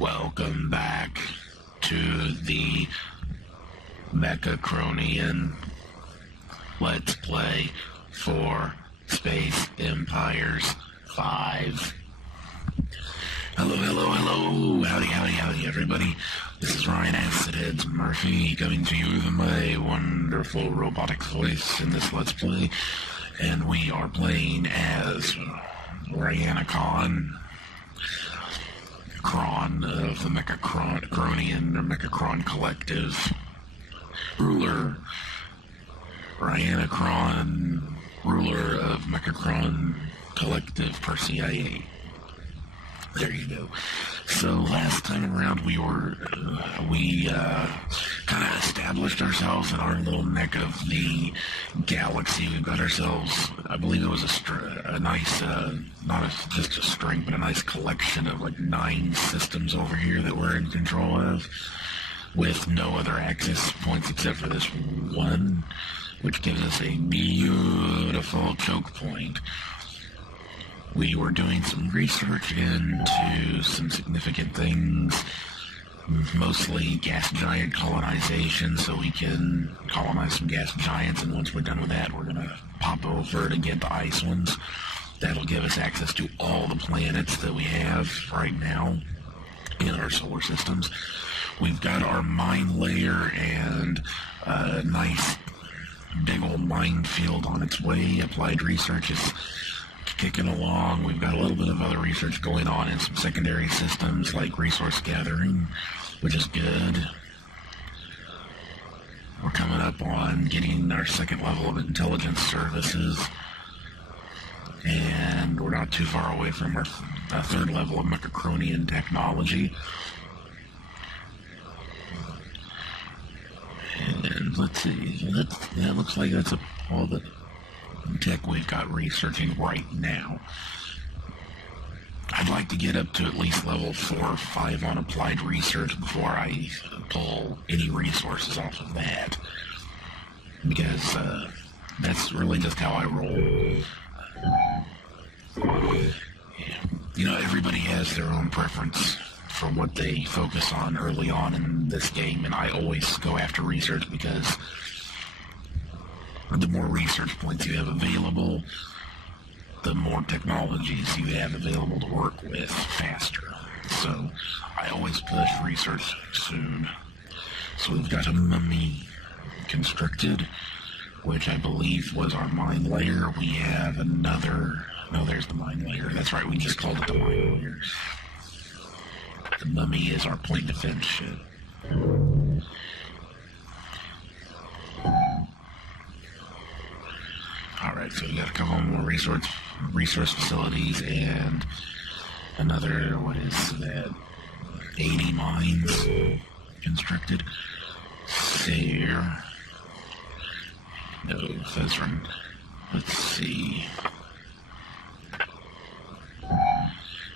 Welcome back to the Mechacronian Let's Play for Space Empires 5. Hello, howdy, everybody. This is Ryan Acidheads Murphy coming to you with my wonderful robotic voice in this Let's Play, and we are playing as Ryan Kron of the Mechacronian or Mechacron Collective. Ruler Ryan Kron, ruler of Mechacron Collective per CIA. There you go. So last time around we kind of established ourselves in our little neck of the galaxy. We've got ourselves, I believe it was a nice, not just a string, but a nice collection of like 9 systems over here that we're in control of, with no other access points except for this one, which gives us a beautiful choke point. We were doing some research into some significant things, mostly gas giant colonization, so we can colonize some gas giants, and once we're done with that, we're going to pop over to get the ice ones. That'll give us access to all the planets that we have right now in our solar systems. We've got our mine layer and a nice big old minefield on its way. Applied research is kicking along. We've got a little bit of other research going on in some secondary systems like resource gathering, which is good. We're coming up on getting our 2nd level of intelligence services, and we're not too far away from our 3rd level of Mechacronian technology. And let's see, that looks like that's all the tech we've got researching right now. I'd like to get up to at least level 4 or 5 on applied research before I pull any resources off of that, because that's really just how I roll. You know, everybody has their own preference for what they focus on early on in this game, and I always go after research because the more research points you have available, the more technologies you have available to work with faster. So I always push research soon. So we've got a mummy constructed, which I believe was our mine layer. We have another, no, there's the mine layer. That's right, we just called it the mine layer. The mummy is our point defense ship. Alright, so we got a couple more resource facilities and another, what is that, 80 mines constructed. There. No, those are, let's see.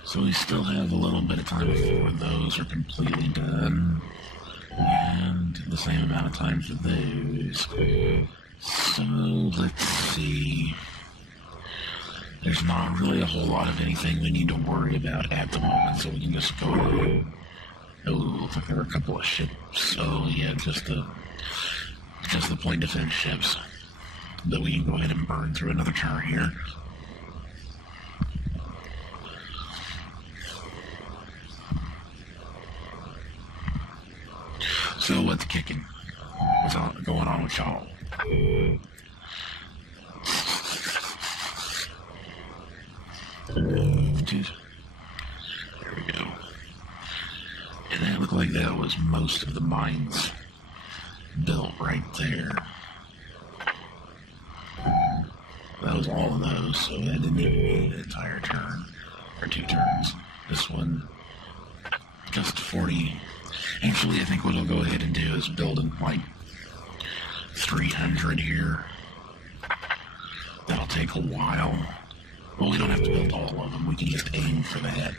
So we still have a little bit of time before those are completely done, and the same amount of time for those. So, let's see. There's not really a whole lot of anything we need to worry about at the moment, so we can just go ahead. Oh, looks like there are a couple of ships. Oh, yeah, just the point defense ships that we can go ahead and burn through another turn here. So, what's kicking? What's going on with y'all? There we go. And that looked like that was most of the mines built right there. That was all of those, so that didn't even need an entire turn, or 2 turns. This one, just 40. Actually, I think what I'll go ahead and do is build in like 300 here. That'll take a while. Well, we don't have to build all of them. We can just aim for that.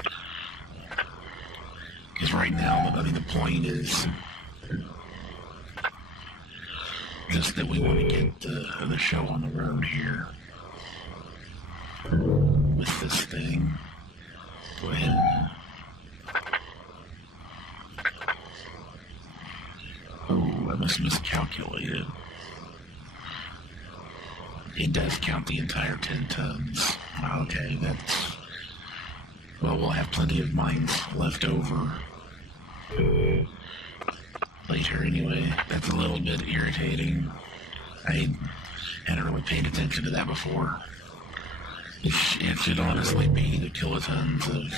Because right now, I mean, the point is just that we want to get the show on the road here with this thing. Go ahead. must miscalculate it. It does count the entire 10 tons. Okay, that's... Well, we'll have plenty of mines left over later anyway. That's a little bit irritating. I hadn't really paid attention to that before. It should honestly be the kilotons of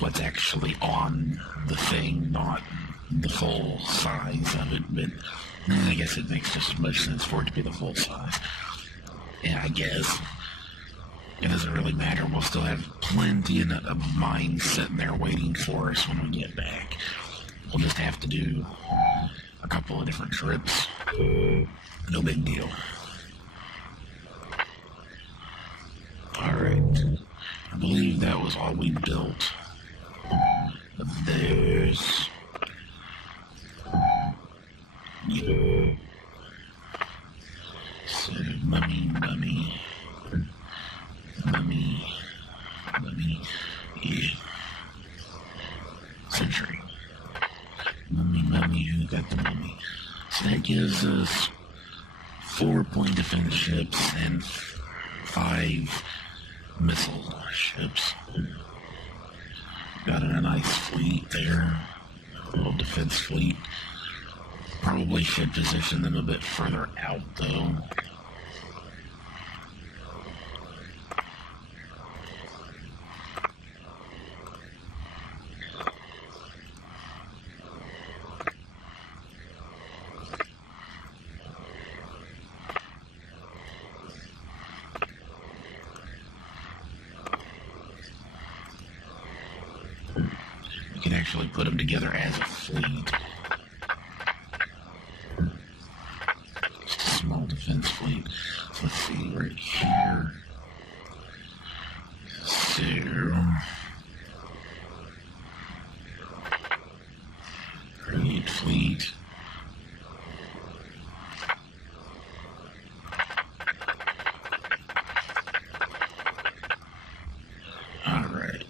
what's actually on the thing, not the full size of it, but I guess it makes just as much sense for it to be the full size. Yeah, I guess. It doesn't really matter. We'll still have plenty of mines sitting there waiting for us when we get back. We'll just have to do a couple of different trips. No big deal. Alright. I believe that was all we built of those. Yeah. So, mummy, yeah. Century. Mummy, who got the mummy? So that gives us 4 point defense ships and 5 missile ships. Got a nice fleet there. A little defense fleet. Probably should position them a bit further out though. We can actually put them together as a fleet. Just a small defense fleet. So let's see, right here. So, create fleet. Alright.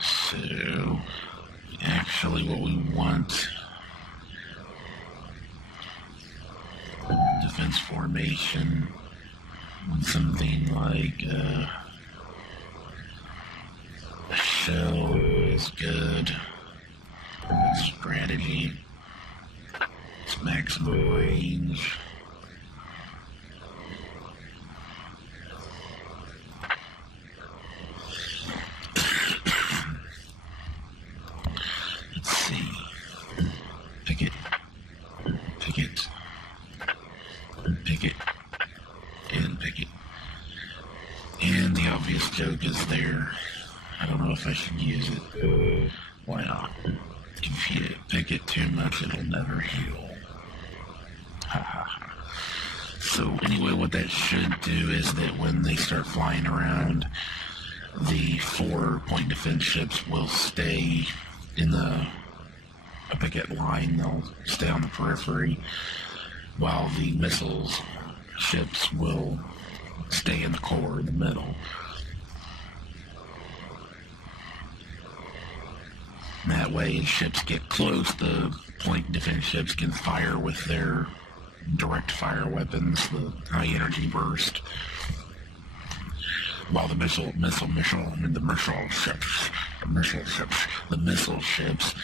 So, actually what we want, defense formation, something like a shell is good. Strategy, it's maximum range. Let's see. Pick it, and pick it. And the obvious joke is there. I don't know if I should use it. Why not? If you pick it too much, it'll never heal. Ha ha ha. So anyway, what that should do is that when they start flying around, the 4 point defense ships will stay in a picket line. They'll stay on the periphery, while the missiles ships will stay in the core, in the middle. And that way, as ships get close, the point defense ships can fire with their direct fire weapons, the high energy burst, while the missile ships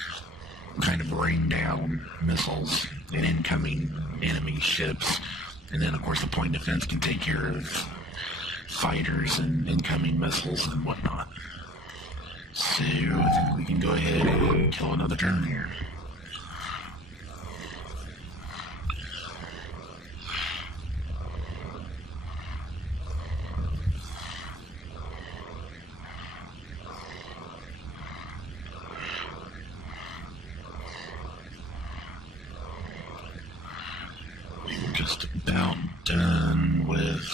kind of rain down missiles at incoming enemy ships. And then, of course, the point defense can take care of fighters and incoming missiles and whatnot. So, I think we can go ahead and kill another turn here. Just about done with,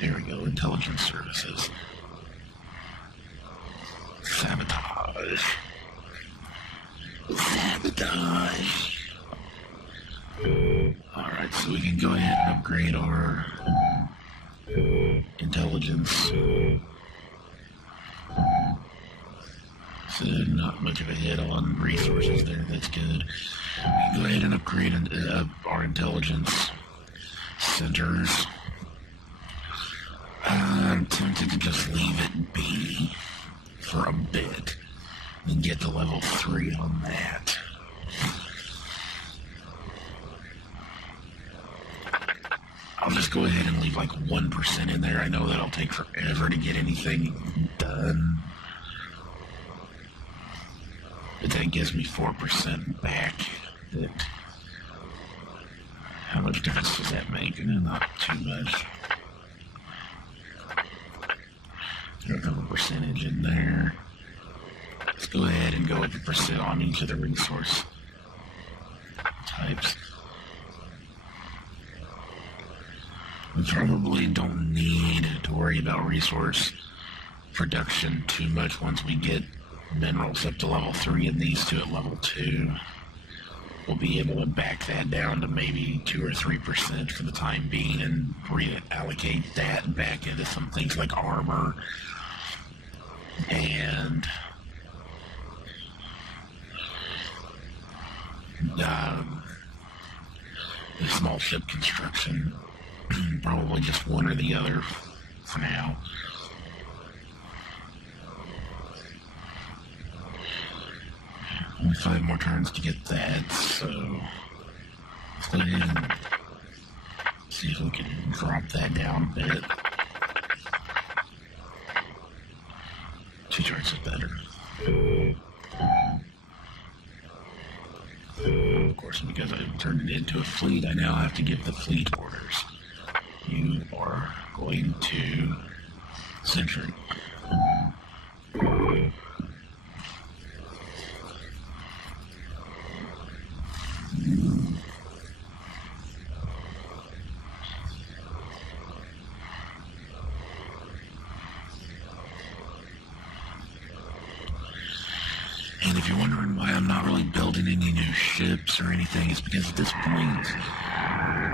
there we go, intelligence services. Sabotage. Alright, so we can go ahead and upgrade our intelligence So not much of a hit on resources there. That's good. We can go ahead and upgrade our intelligence centers. I'm tempted to just leave it be for a bit and get to level 3 on that. I'll just go ahead and leave like 1% in there. I know that'll take forever to get anything done. But that gives me 4% back. How much difference does that make? Not too much. There's a couple percentage in there. Let's go ahead and go with the percent on each of the resource types. We probably don't need to worry about resource production too much once we get minerals up to level 3 and these two at level 2. We'll be able to back that down to maybe 2 or 3% for the time being and reallocate that back into some things like armor and small ship construction. Probably just one or the other for now. Only 5 more turns to get that, so let's go ahead and see if we can drop that down a bit. 2 turns is better. Of course, because I turned it into a fleet, I now have to give the fleet orders. You are going to Century. And if you're wondering why I'm not really building any new ships or anything, it's because at this point,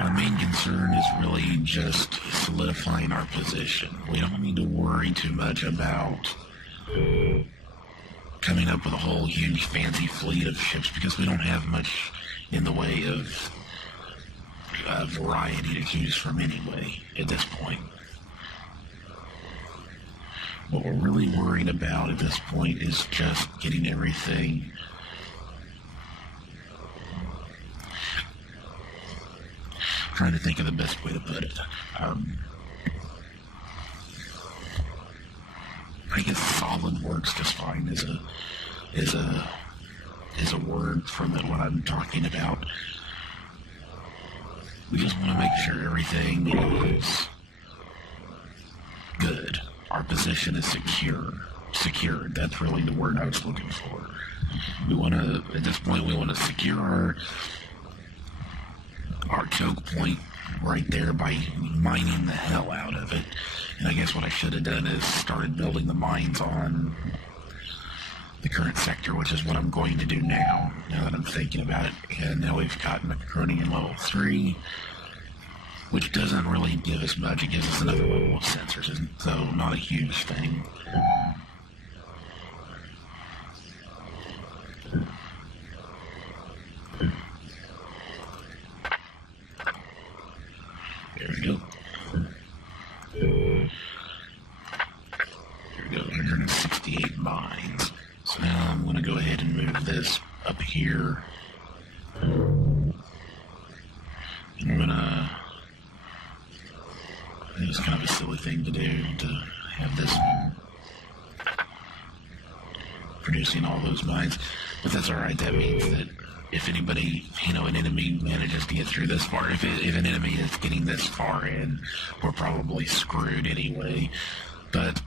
our main concern is really just solidifying our position. We don't need to worry too much about coming up with a whole huge fancy fleet of ships because we don't have much in the way of variety to choose from anyway at this point. What we're really worried about at this point is just getting everything trying to think of the best way to put it. I guess solid works just fine is a word for what I'm talking about. We just want to make sure everything is good. Our position is secured. That's really the word I was looking for. We want to, at this point, we want to secure our choke point right there by mining the hell out of it. And I guess what I should have done is started building the mines on the current sector, which is what I'm going to do now that I'm thinking about it. And now we've got Mechacronian level 3, which doesn't really give us much. It gives us another level of sensors, so not a huge thing. There we go. There we go, 168 mines. So now I'm going to go ahead and move this up here. And we're going to... It was kind of a silly thing to do to have this one producing all those mines, but that's alright. That means that if anybody, an enemy manages to get through this far, if an enemy is getting this far in, we're probably screwed anyway. But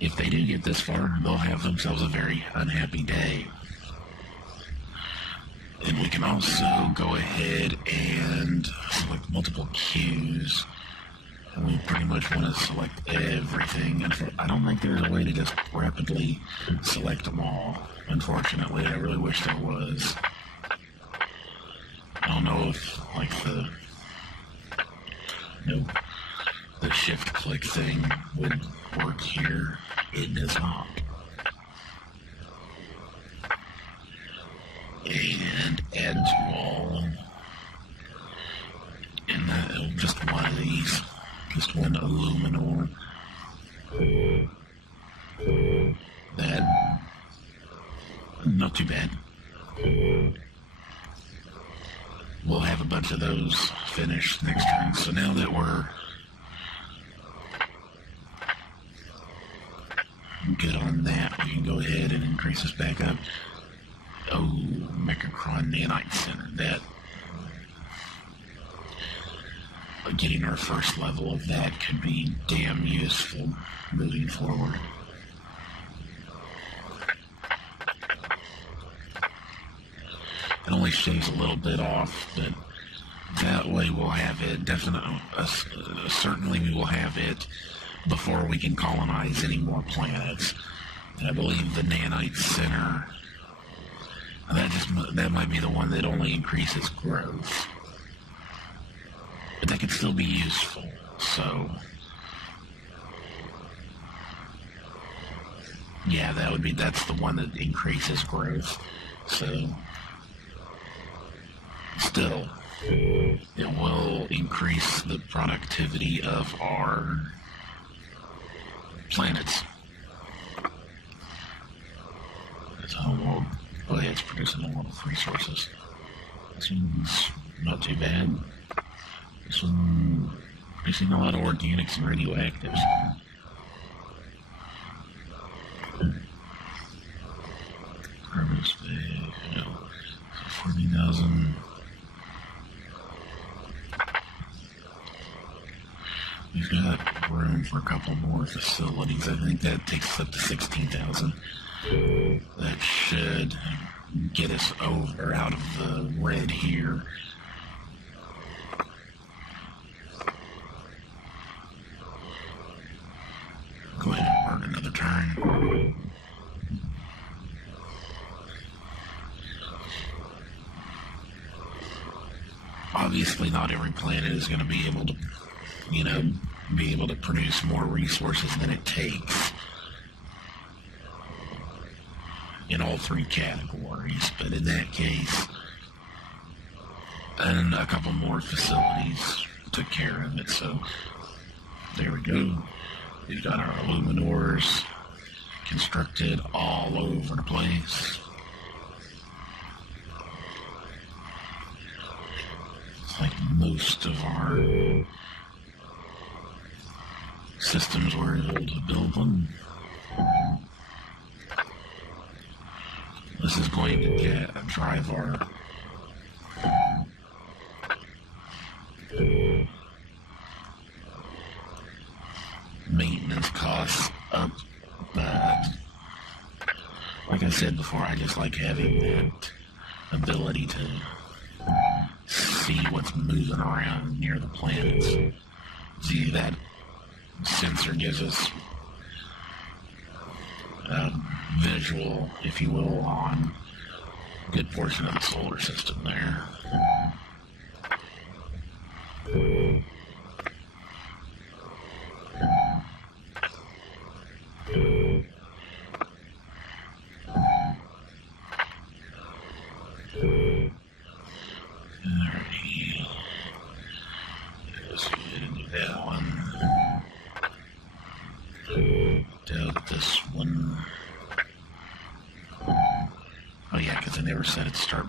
if they do get this far, they'll have themselves a very unhappy day. And we can also go ahead and select multiple queues. And we pretty much want to select everything. And I don't think there's a way to just rapidly select them all. Unfortunately, I really wish there was. I don't know if, the shift click thing would work here. It does not. add to all. And just one of these. Just one Illuminor. That, not too bad. We'll have a bunch of those finished next turn. So now that we're good on that, we can go ahead and increase this back up. Oh, Mechacronian nanite center. That, getting our first level of that could be damn useful moving forward. It only shaves a little bit off, but that way we'll have it certainly we will have it before we can colonize any more planets. And I believe the nanite center, that might be the one that only increases growth. But that could still be useful, so yeah, that's the one that increases growth. So still, it will increase the productivity of our planets. That's how well, oh yeah, it's producing a lot of resources. This one's not too bad. This one, producing a lot of organics and radioactives. Harvest bag, 40,000. We've got room for a couple more facilities. I think that takes us up to 16,000. That should get us over out of the red here. Go ahead and burn another turn. Obviously, not every planet is going to be able to, be able to produce more resources than it takes in all three categories, but in that case, and a couple more facilities took care of it, so there we go. We've got our Illuminors constructed all over the place. It's like most of our systems were able to build them. This is going to drive our maintenance costs up, but like I said before, I just like having that ability to see what's moving around near the planets. See, that sensor gives us a visual, if you will, on a good portion of the solar system there. Said it start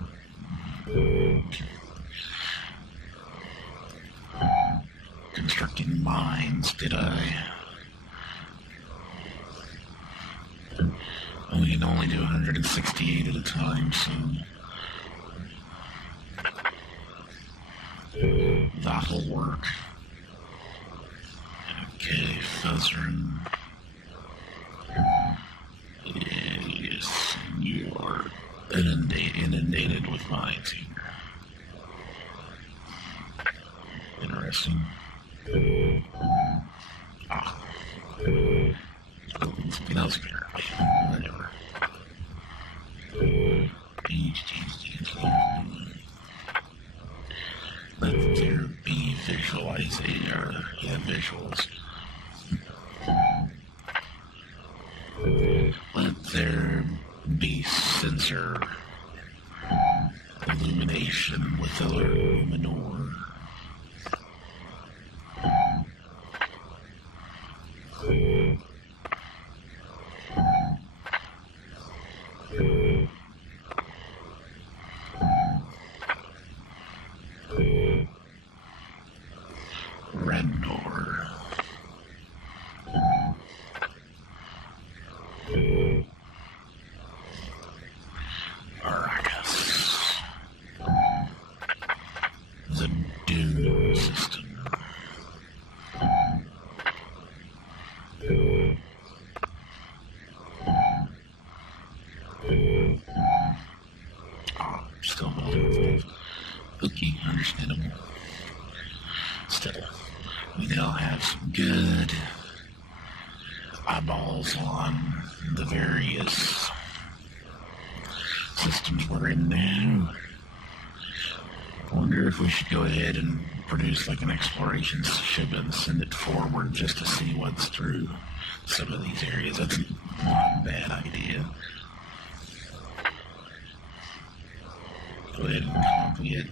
constructing mines, did I? Oh, we can only do 168 at a time, so that'll work. Okay, Fuzzrin. Yes, you are inundated with mines here. Interesting. Building something else apparently. Whatever. Let there be visualization, or visuals. Let there be sensor illumination with Illuminor. Rednor. Arrakis. The Dune system. Still building. Okay, understandable. Still, we now have some good eyeballs on the various systems we're in now. I wonder if we should go ahead and produce like an exploration ship and send it forward just to see what's through some of these areas. That's not a bad idea. Go ahead and copy it.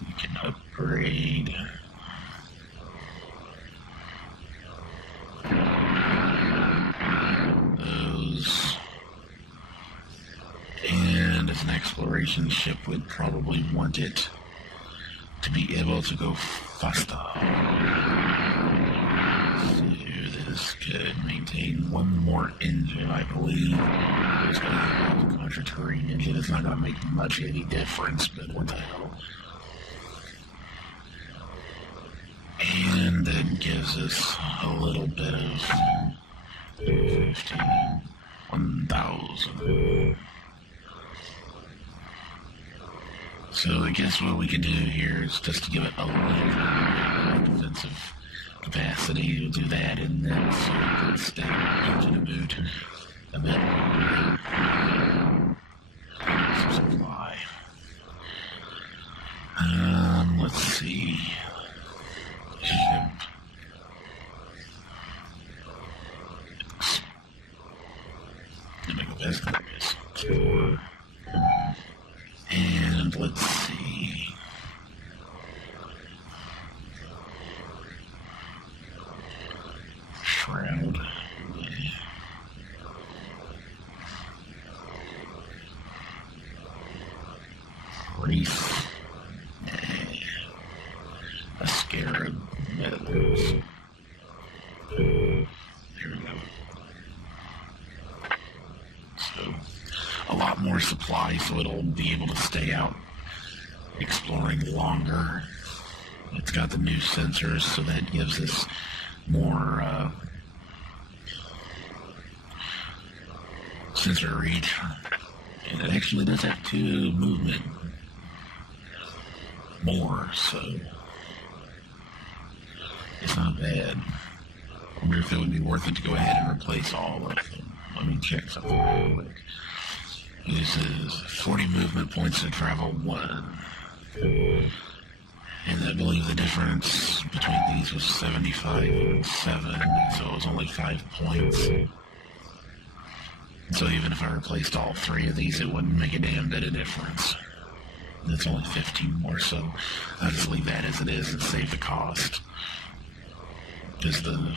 We can upgrade. Those. And as an exploration ship, we'd probably want it to be able to go faster. So this could maintain one more engine, I believe. It's going to have a Mechacronian engine. It's not going to make much any difference, but what the hell. And that gives us a little bit of 15, 1,000. So I guess what we could do here is just to give it a little defensive capacity to do that, and then so we can stay into the mood a bit. Some supply. Let's see. Ship. Let me go best like this. And let's see. Shroud. Yeah. Reef. A scarab. Meadows. There we go. So, a lot more supply, so it'll be able to stay out exploring longer. It's got the new sensors, so that gives us more sensor reach. And it actually does have 2 movement more, so it's not bad. I wonder if it would be worth it to go ahead and replace all of them. Let me check something real quick. Uses 40 movement points to travel 1. And I believe the difference between these was 75 and 7, so it was only 5 points. So even if I replaced all 3 of these, it wouldn't make a damn bit of difference. It's only 15 more, so I'll just leave that as it is and save the cost. Because the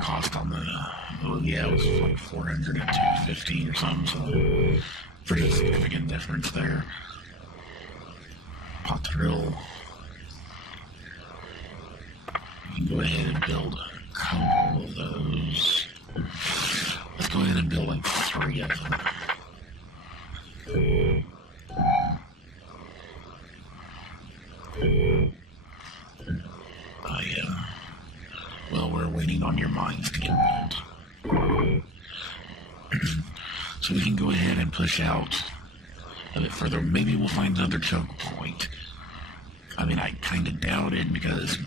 cost on it was like 400 and 215 or something, so pretty significant difference there. Patril. You can go ahead and build a couple of those. Let's go ahead and build like 3 of them. Oh yeah. Well, we're waiting on your minds to get built. So we can go ahead and push out a bit further. Maybe we'll find another choke point. I mean, I kind of doubt it because,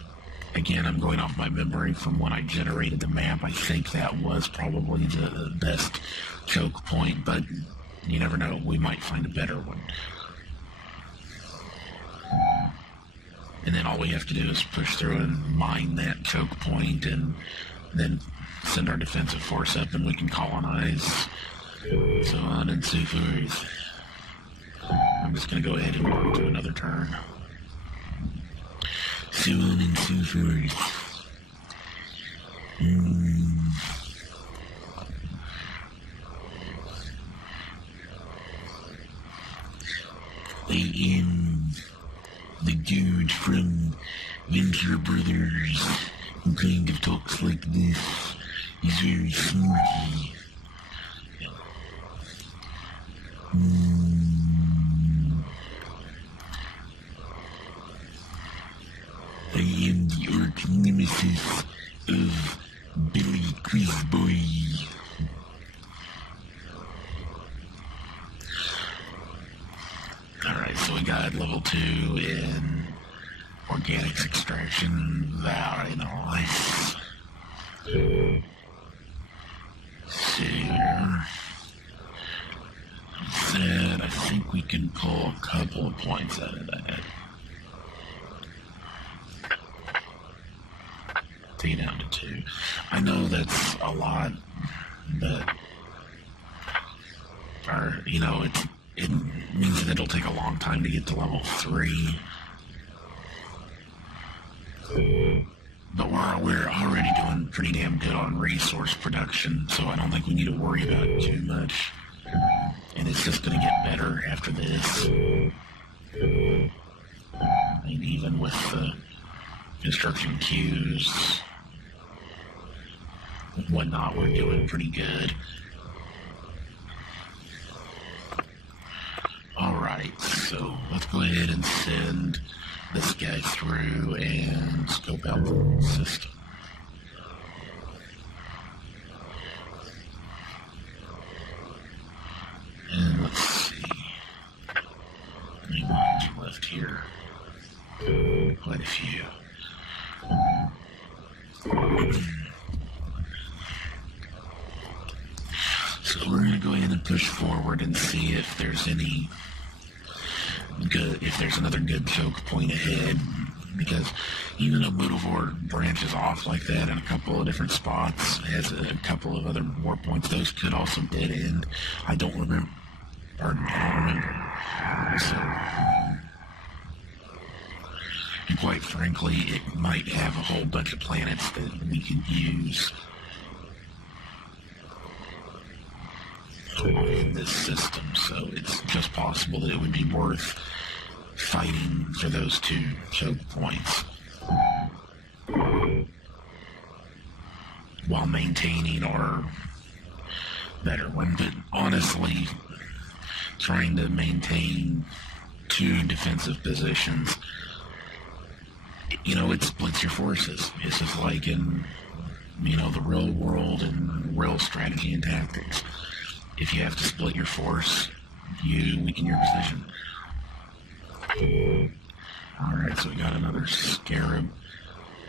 again, I'm going off my memory from when I generated the map. I think that was probably the best choke point, but you never know. We might find a better one. And then all we have to do is push through and mine that choke point and then send our defensive force up and we can colonize, so on and so forth. I'm just going to go ahead and move to another turn. So on and so forth. I am the dude from Venture Brothers who kind of talks like this. He's very smoky. I am the arch nemesis of Billy Quizboy. Alright, so we got level 2 in organics extraction. Very nice. So, I think we can pull a couple of points out of that. Take it down to 2. I know that's a lot, but, it means that it'll take a long time to get to level 3. But we're already doing pretty damn good on resource production, so I don't think we need to worry about it too much. And it's just going to get better after this. And even with the construction queues and whatnot, we're doing pretty good. Alright, so let's go ahead and send this guy through and scope out the system. And let's see. How many lines are left here? Quite a few. So we're going to go ahead and push forward and see if there's any good, if there's another good choke point ahead. Because even though Budavor branches off like that in a couple of different spots, has a couple of other warp points, those could also dead end. I don't remember. Pardon me, I don't remember. So, and quite frankly, it might have a whole bunch of planets that we can use in this system, so it's just possible that it would be worth fighting for those 2 choke points while maintaining our better one. But honestly, trying to maintain 2 defensive positions, it splits your forces. It's just like in, the real world and real strategy and tactics. If you have to split your force, you weaken your position. Alright, so we got another scarab.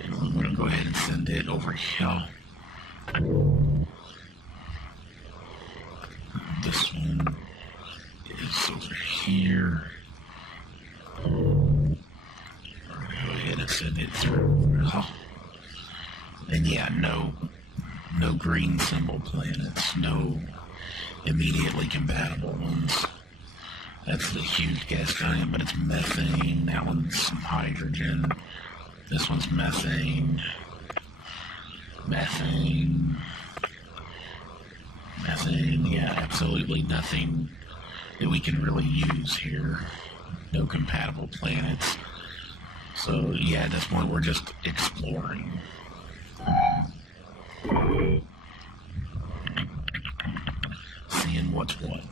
And we're going to go ahead and send it over here. This one is over here. We're going to go ahead and send it through. And yeah, no green symbol planets, no immediately compatible ones. That's the huge gas giant, but it's methane. That one's hydrogen. This one's methane. Methane. Yeah, absolutely nothing that we can really use here. No compatible planets. So, yeah, at this point, we're just exploring. Seeing what's what.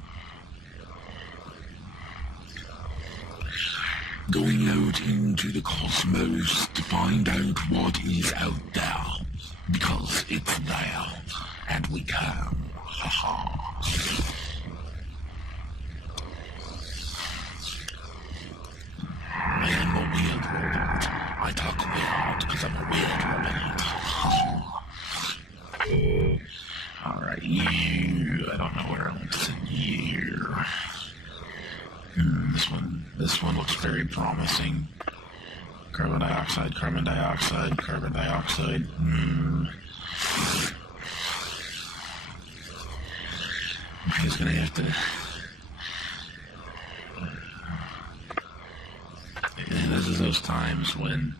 Going out into the cosmos to find out what is out there, because it's there, and we can. Haha. I am a weird robot. I talk weird because I'm a weird robot. Alright, you. I don't know where I want to send you. This one looks very promising. Carbon dioxide, carbon dioxide, carbon dioxide. I'm just gonna have to those times when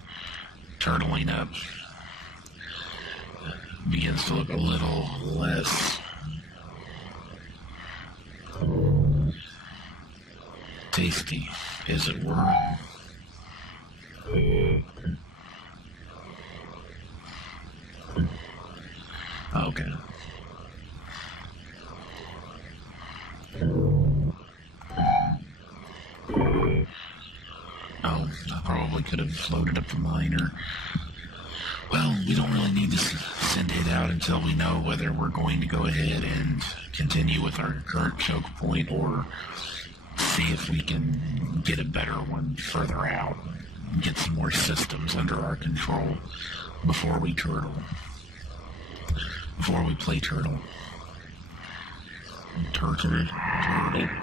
turtling up begins to look a little less tasty, as it were. Okay. Oh, I probably could have loaded up the minor. Well, we don't really need to send it out until we know whether we're going to go ahead and continue with our current choke point or see if we can get a better one further out, get some more systems under our control before we turtle. Before we play turtle. Turtle, turtle,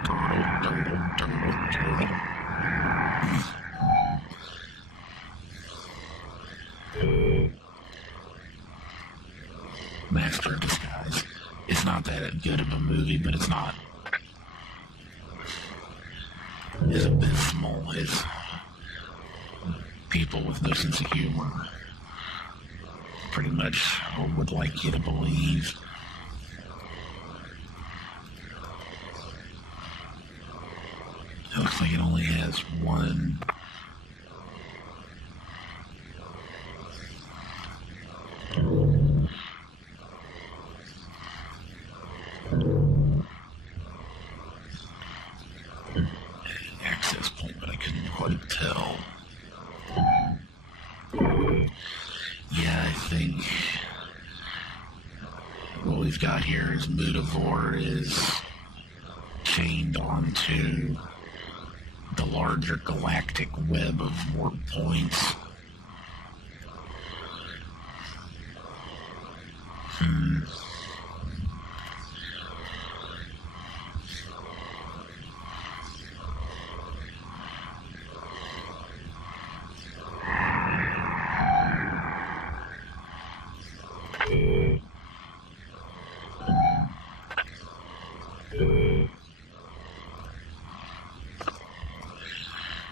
turtle, turtle, turtle, turtle. Master of Disguise. It's not that good of a movie, but it's not as abysmal as people with no sense of humor pretty much would like you to believe. It looks like it only has one access point, but I couldn't quite tell. Yeah, I think what we've got here is Mutavor is chained onto the larger galactic web of warp points.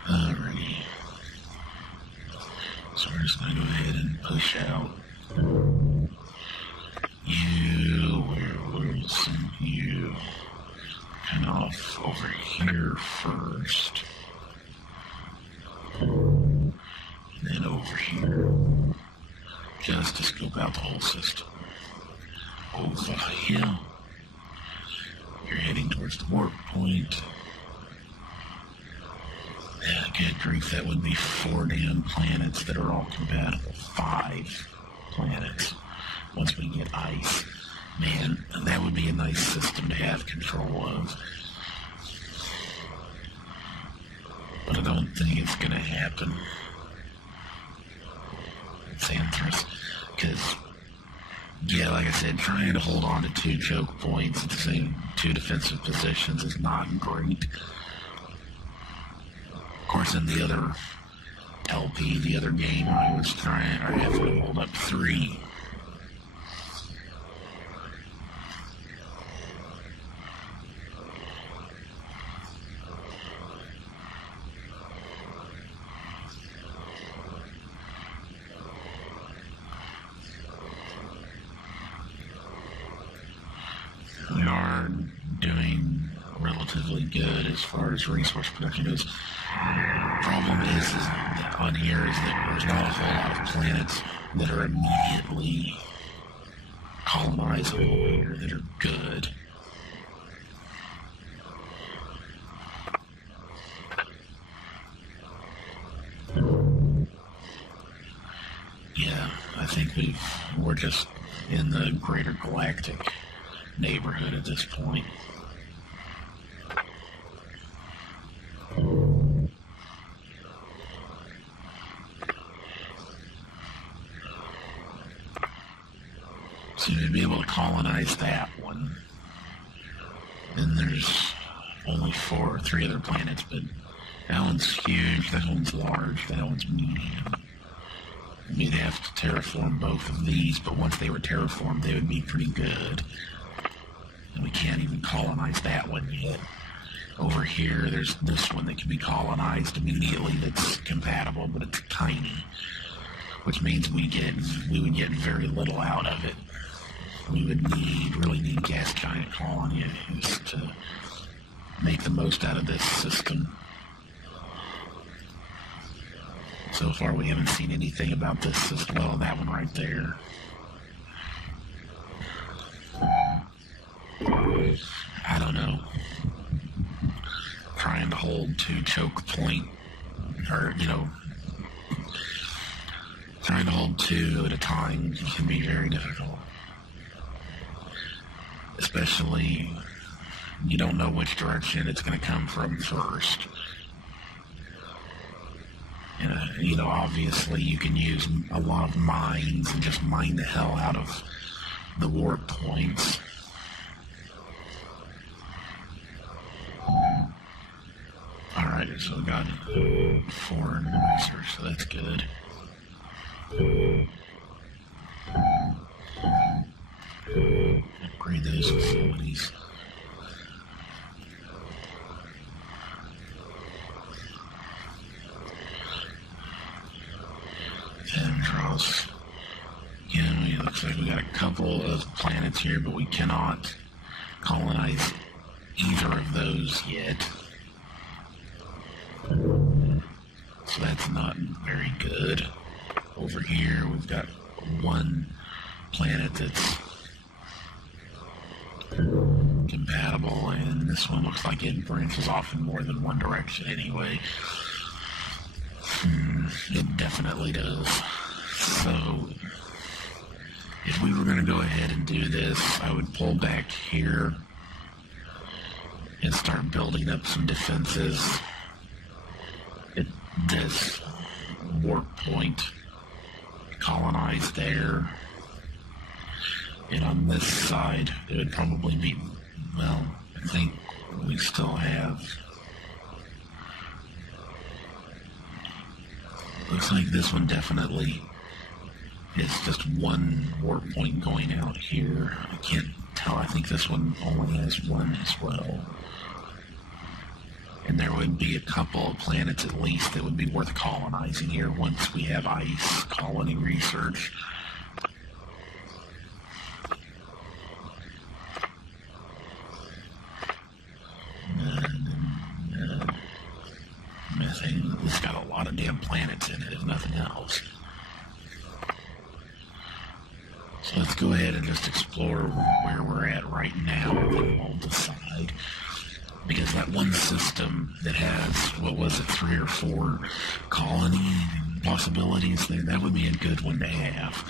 Alrighty. So we're just going to go ahead and push out. We'll send you kind of off over here first. And then over here. Just to scope out the whole system. Over here. You're heading towards the warp point. Yeah, good grief, that would be 4 damn planets that are all compatible. 5 planets. Once we get ice. Man, that would be a nice system to have control of. But I don't think it's going to happen. Xanthras. Because, yeah, like I said, trying to hold on to 2 choke points at the same 2 defensive positions is not great. Of course, in the other LP, the other game, I was having to hold up 3. We are doing relatively good as far as resource production goes. Problem is that on here is that there's not a whole lot of planets that are immediately colonizable here that are good. Yeah, I think we're just in the greater galactic neighborhood at this point. So you'd be able to colonize that one. And there's only 3 other planets, but that one's huge, that one's large, that one's medium. We'd have to terraform both of these, but once they were terraformed, they would be pretty good. And we can't even colonize that one yet. Over here, there's this one that can be colonized immediately that's compatible, but it's tiny, which means we would get very little out of it. We would really need gas giant colonies to make the most out of this system. So far, we haven't seen anything about this system. Well, that one right there. I don't know. Trying to hold to choke point, or, trying to hold two at a time can be very difficult. Especially, you don't know which direction it's going to come from first. And, obviously you can use a lot of mines and just mine the hell out of the warp points. Alright, so we got 4 research, so that's good. Upgrade those facilities. Andros. It looks like we got a couple of planets here, but we cannot colonize either of those yet. So that's not very good. Over here, we've got one planet that's compatible, and this one looks like it branches off in more than one direction anyway. It definitely does. So, if we were going to go ahead and do this, I would pull back here and start building up some defenses at this warp point, colonize there, and on this side it would probably be, well, I think we still have, looks like this one definitely is just one warp point going out here. I can't tell, I think this one only has one as well. And there would be a couple of planets at least that would be worth colonizing here once we have ice colony research. And methane, it's got a lot of damn planets in it, if nothing else. So let's go ahead and just explore where we're at right now, and then we'll decide. Because that one system that has, what was it, 3 or 4 colony possibilities there, that would be a good one to have.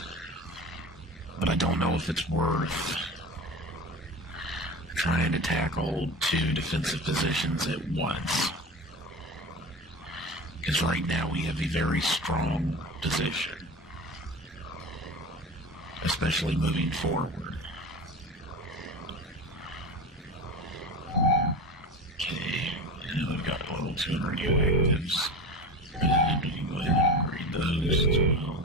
But I don't know if it's worth trying to tackle 2 defensive positions at once. Because right now we have a very strong position, especially moving forward. Okay, and we've got level 2 radioactives. And we can go ahead and upgrade those as well.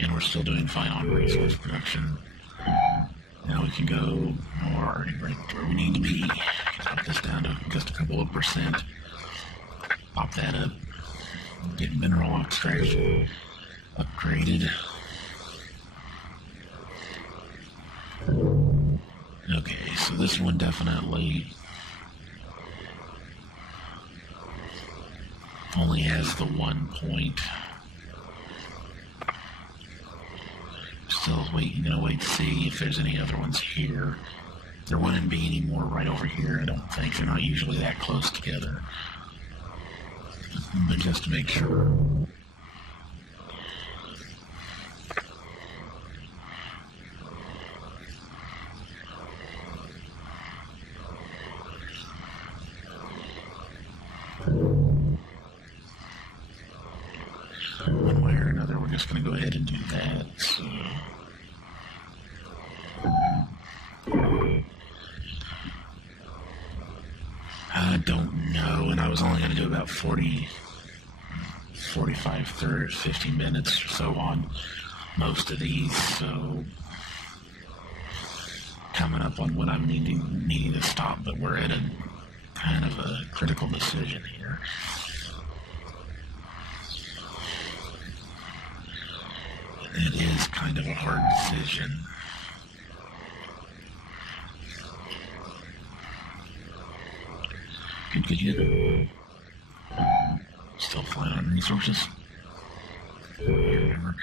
And we're still doing fine on resource production. Now we can go, we're already right where we need to be. Drop this down to just a couple of percent. Pop that up. Get mineral extraction upgraded. Okay, so this one definitely only has the 1 point. Still gonna wait to see if there's any other ones here. There wouldn't be any more right over here, I don't think. They're not usually that close together. But just to make sure. One way or another, we're just going to go ahead and do that. So. I don't know, and I was only going to do about 45, 30, 50 minutes or so on most of these, so come coming up on when I'm needing to stop, but we're at a kind of a critical decision here. It is kind of a hard decision. Good hit. Still flying on resources. Remember,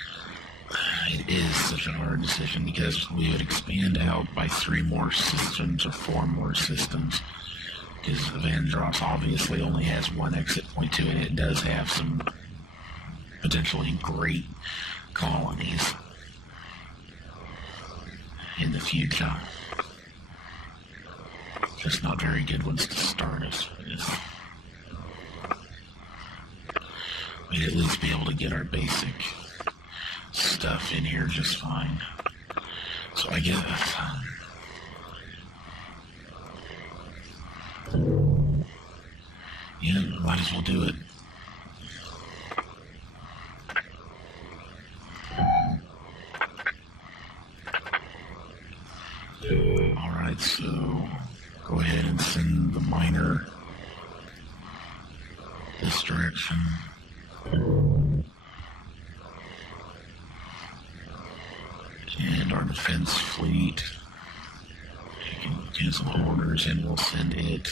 it is such a hard decision because we would expand out by 3 more systems or 4 more systems. Because Vandross obviously only has 1 exit point to it. It does have some potentially great colonies in the future. Just not very good ones to start us with. We'd at least be able to get our basic stuff in here just fine. So I guess yeah, might as well do it. Alright, so go ahead and send the miner this direction. And our defense fleet, you can cancel orders and we'll send it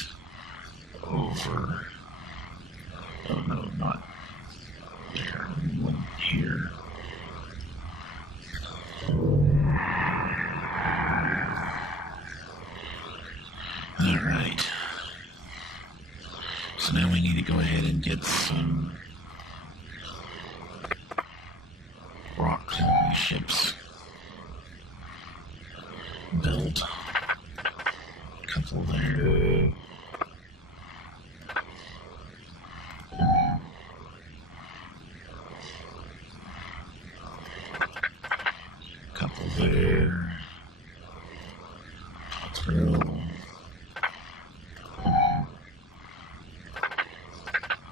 over. Oh no, not there, one here. Alright. So now we need to go ahead and get some rock colony ships built. A couple there. Couple there. Throw.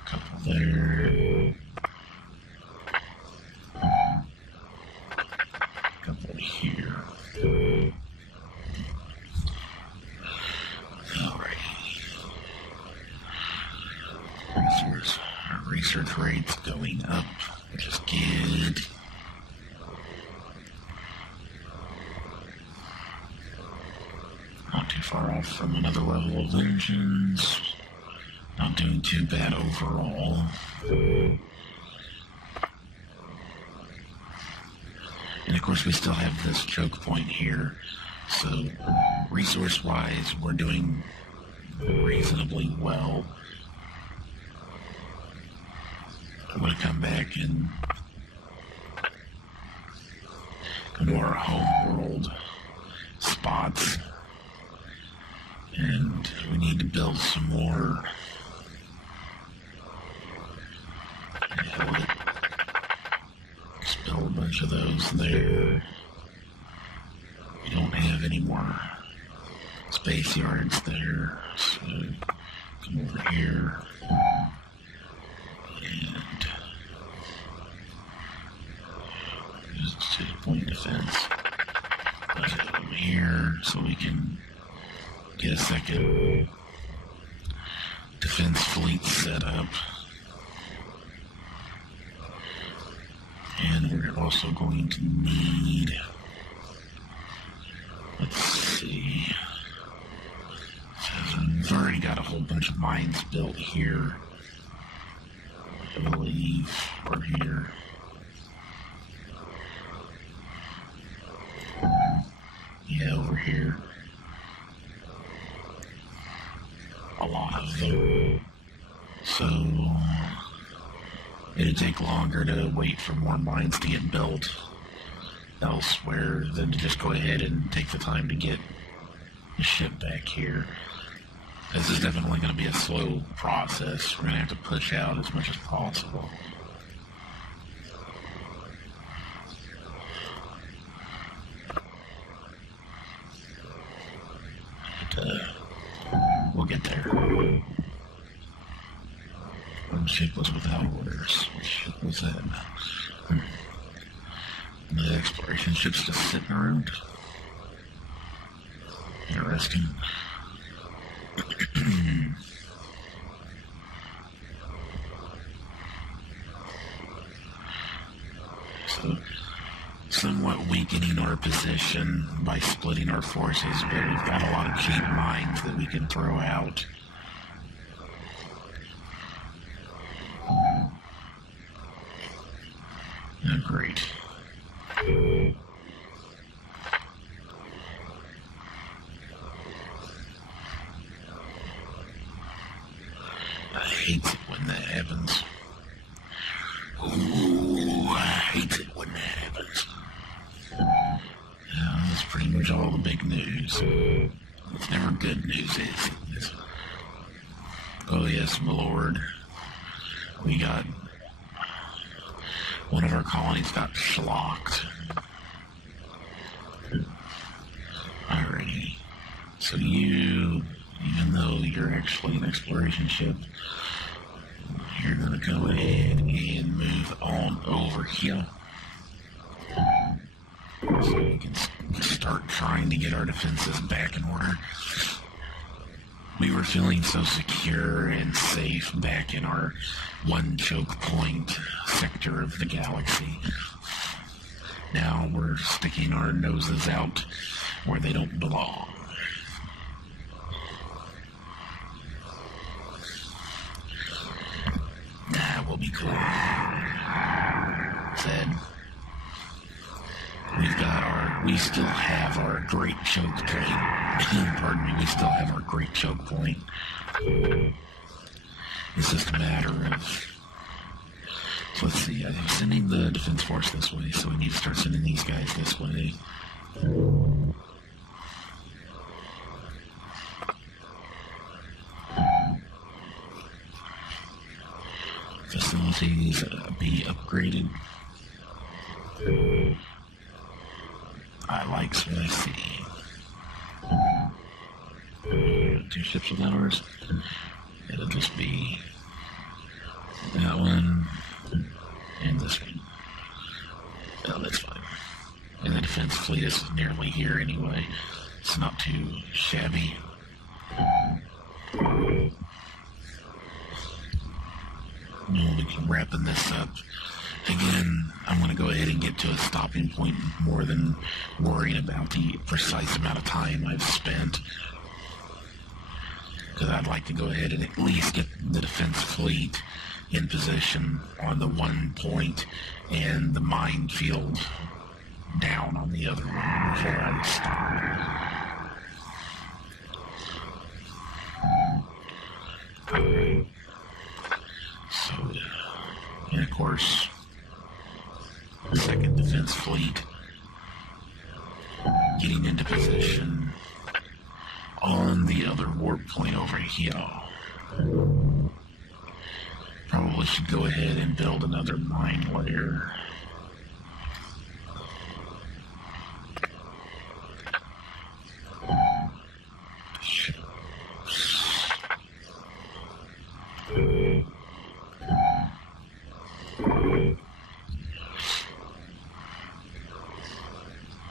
Couple there. Couple here. Our research rate's going up, which is good. Not too far off from another level of engines. Not doing too bad overall. And of course we still have this choke point here. So resource-wise, we're doing reasonably well. I'm going to come back and go to our home world spots. And we need to build some more. Just build a bunch of those there. We don't have any more space yards there. So come over here. And just to the point of defense. Put it over here so we can get a second defense fleet set up. And we're also going to need, let's see, we've already got a whole bunch of mines built here. I believe we're here. Yeah, over here. A lot of them. So it'd take longer to wait for more mines to get built elsewhere than to just go ahead and take the time to get the ship back here. This is definitely going to be a slow process. We're going to have to push out as much as possible. But, we'll get there. One ship was without orders. What ship was that? The exploration ship's just sitting around. Interesting. So, somewhat weakening our position by splitting our forces, but we've got a lot of cheap mines that we can throw out. Oh, great. I hate it when that happens. Ooh, I hate it when that happens. That's pretty much all the big news. It's never good news, is it? Oh yes, my lord. We got... one of our colonies got schlocked. Alrighty. So you, even though you're actually an exploration ship, you're gonna go ahead and move on over here. So we can start trying to get our defenses back in order. We were feeling so secure and safe back in our one choke point sector of the galaxy. Now we're sticking our noses out where they don't belong. That will be cool. Said. We still have our great choke point. Pardon me, we still have our great choke point. It's just a matter of... So let's see, I'm sending the defense force this way, so we need to start sending these guys this way. Facilities be upgraded. I like what I see. 2 ships of ours. It'll just be that one and this one. Oh, that's fine. And the defense fleet is nearly here anyway. It's not too shabby. We can wrapping this up. Again, I'm going to go ahead and get to a stopping point more than worrying about the precise amount of time I've spent. Because I'd like to go ahead and at least get the defense fleet in position on the one point and the minefield down on the other one before I stop. Alright. So, and of course, the second defense fleet getting into position on the other warp point over here. Probably should go ahead and build another mine layer.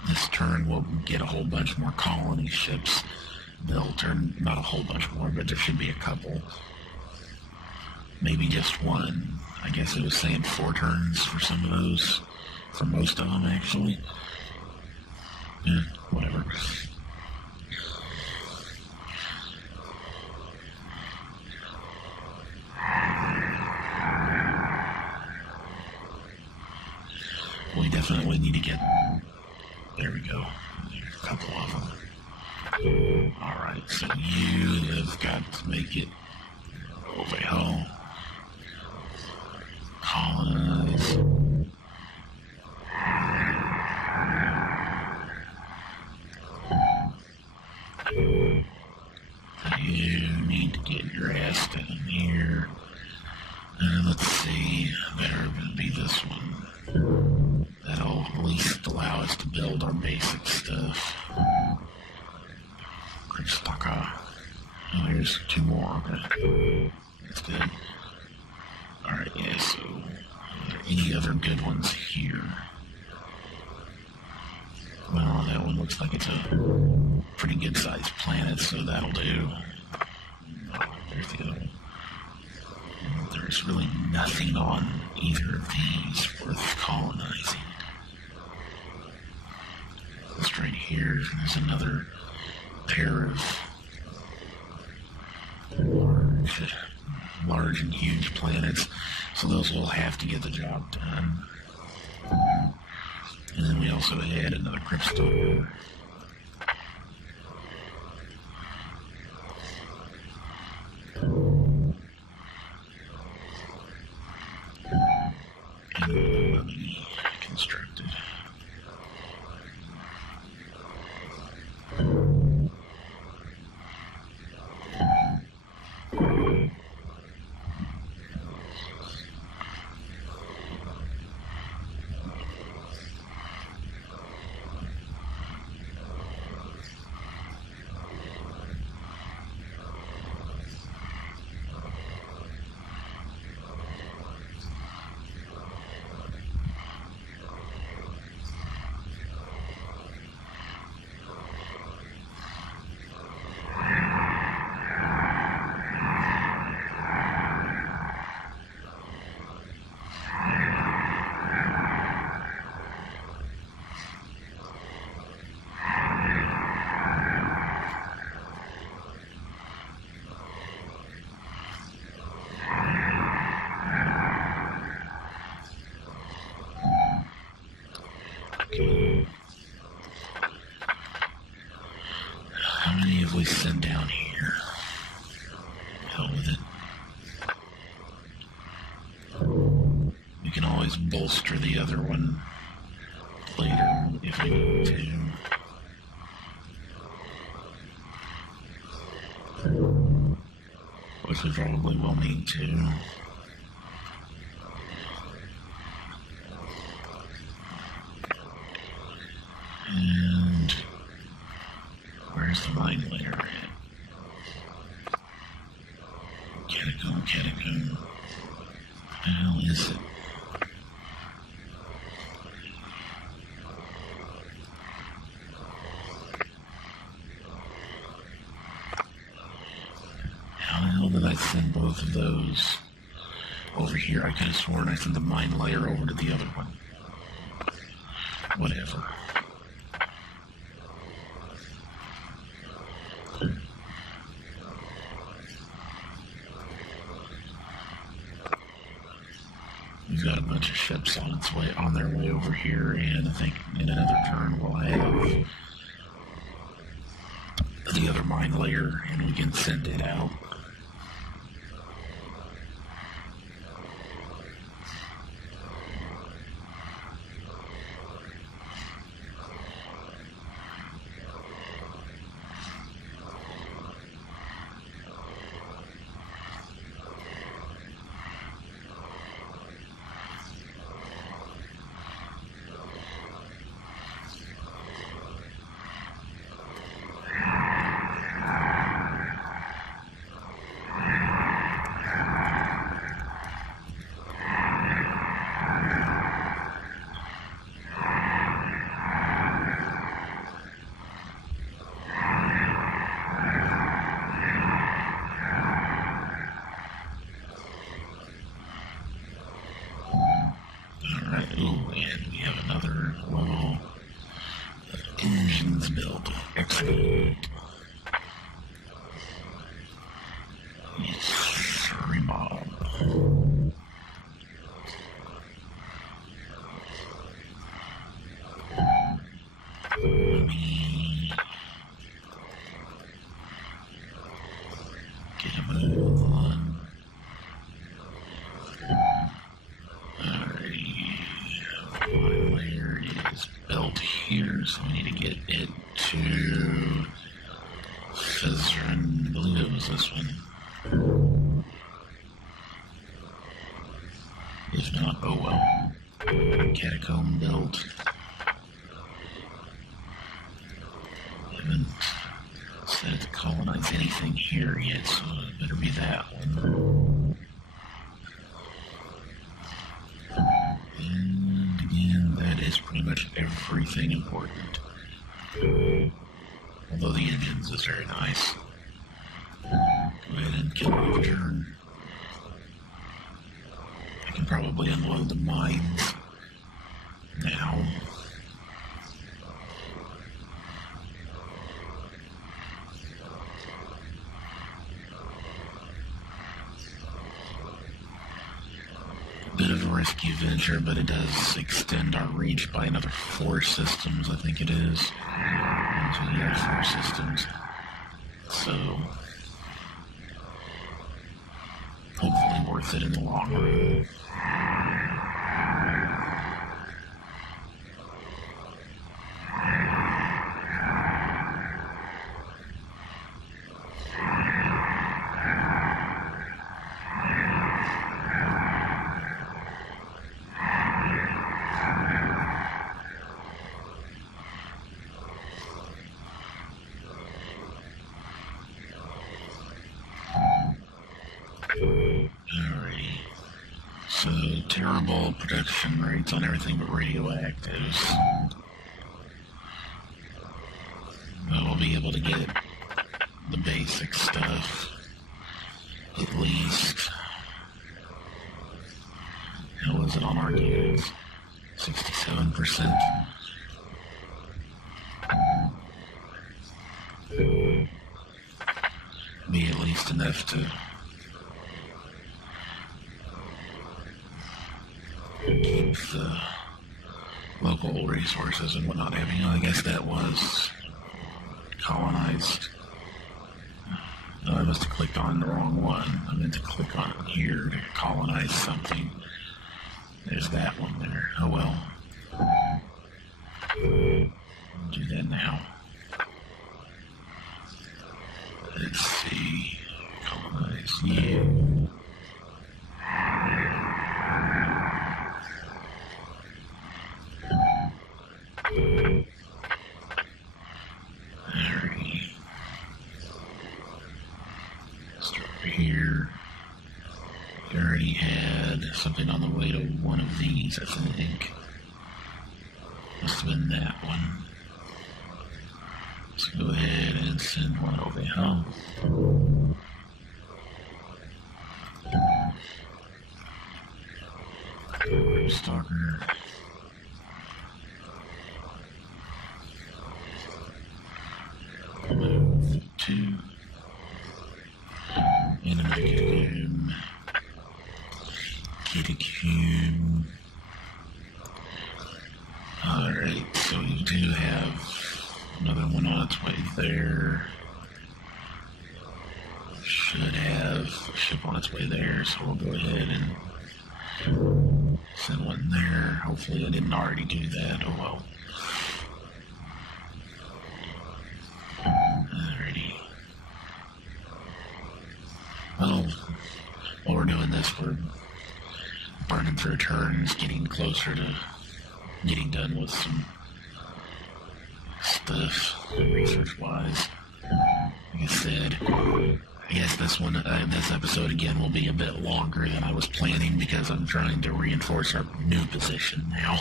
This turn we'll get a whole bunch more colony ships built, or not a whole bunch more, but there should be a couple. Maybe just one. I guess it was saying 4 turns for some of those. For most of them, actually. Yeah, whatever. We definitely need to get... There we go. There's a couple of them. Alright, so you have got to make it over here. Colonize. You need to get your ass down here. Let's see. Better be this one. That'll at least allow us to build our basic stuff. Kristaka. Oh, here's 2 more. Okay. That's good. Alright, yeah, so are there any other good ones here? Well, that one looks like it's a pretty good sized planet, so that'll do. There's the other one. There's really nothing on either of these worth colonizing. This right here, there's another pair of large and huge planets, so those will have to get the job done. And then we also had another crystal. Constructed. How many have we sent down here? Hell with it. We can always bolster the other one later if we need to. Which we probably will need to. And where's the mine layer at? Catacomb. What the hell is it? How the hell did I send both of those over here? I could have sworn I sent the mine layer over to the other one. Whatever. We've got a bunch of ships on their way over here, and I think in another turn we'll have the other mine layer, and we can send it out. Ooh, and we have another level of engines built. Excellent. Yes, remodel. Let me get a move on. Layer is built here, so we need to get it to Fezrin. I believe it was this one. If not, oh well. Catacomb built. Haven't decided to colonize anything here yet, so it better be that one. And again, that is pretty much everything important. Although the engines is very nice. Go ahead and kill off turn. I can probably unload the mines now. Bit of a risky venture, but it does extend our reach by another 4 systems, I think it is. So we have 4 systems. So, hopefully worth it in the long run. Alrighty. So, terrible production rates on everything but radioactives. But we'll be able to get the basic stuff, at least. How is it on organics? 67%. Be at least enough to keep the local resources and whatnot having. I guess that was colonized. No, I must have clicked on the wrong one. I meant to click on it here to colonize something. There's that one there. Oh well. I'll do that now. Let's see. Colonize you. Alrighty. Start here. We already had something on the way to one of these, I think. Must have been that one. Let's go ahead and send one over here. Stalker. Move 2. And a Mechacronian. Catacomb. Alright, so we do have another one on its way there. Should have a ship on its way there, so we'll go ahead and send one there. Hopefully I didn't already do that. Oh well. Alrighty. Well, while we're doing this, we're burning through turns, getting closer to getting done with some stuff, research-wise. Like I said, I guess this episode again will be a bit longer than I was planning because I'm trying to reinforce our new position now.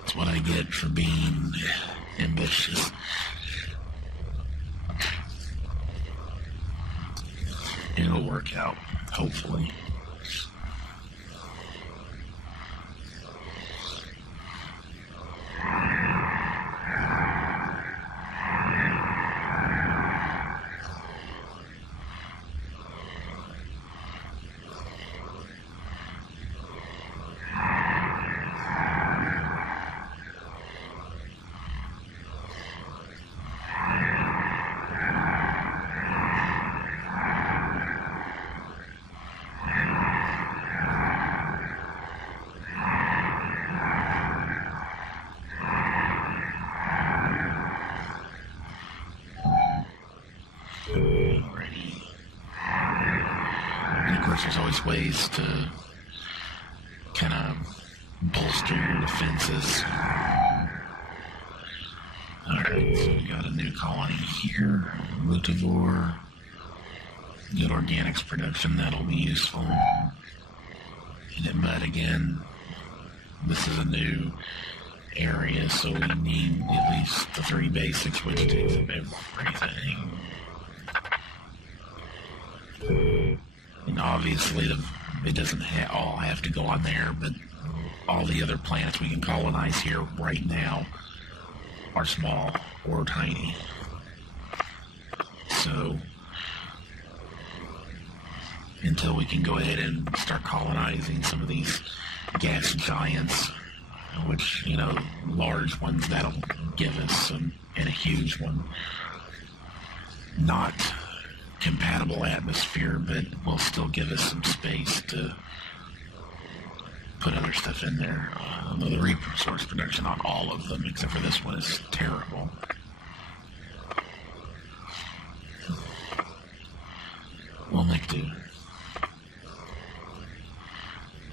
That's what I get for being ambitious. It'll work out, hopefully. There's always ways to kind of bolster your defenses. Alright, so we got a new colony here. Lutivore. Good organics production, that'll be useful. But again, this is a new area, so we need at least the 3 basics, which takes up everything. And obviously, it doesn't all have to go on there, but all the other planets we can colonize here right now are small or tiny. So, until we can go ahead and start colonizing some of these gas giants, which, you know, large ones, that'll give us some, and a huge one, not compatible atmosphere, but will still give us some space to put other stuff in there. The resource production on all of them, except for this one, is terrible. We'll make do.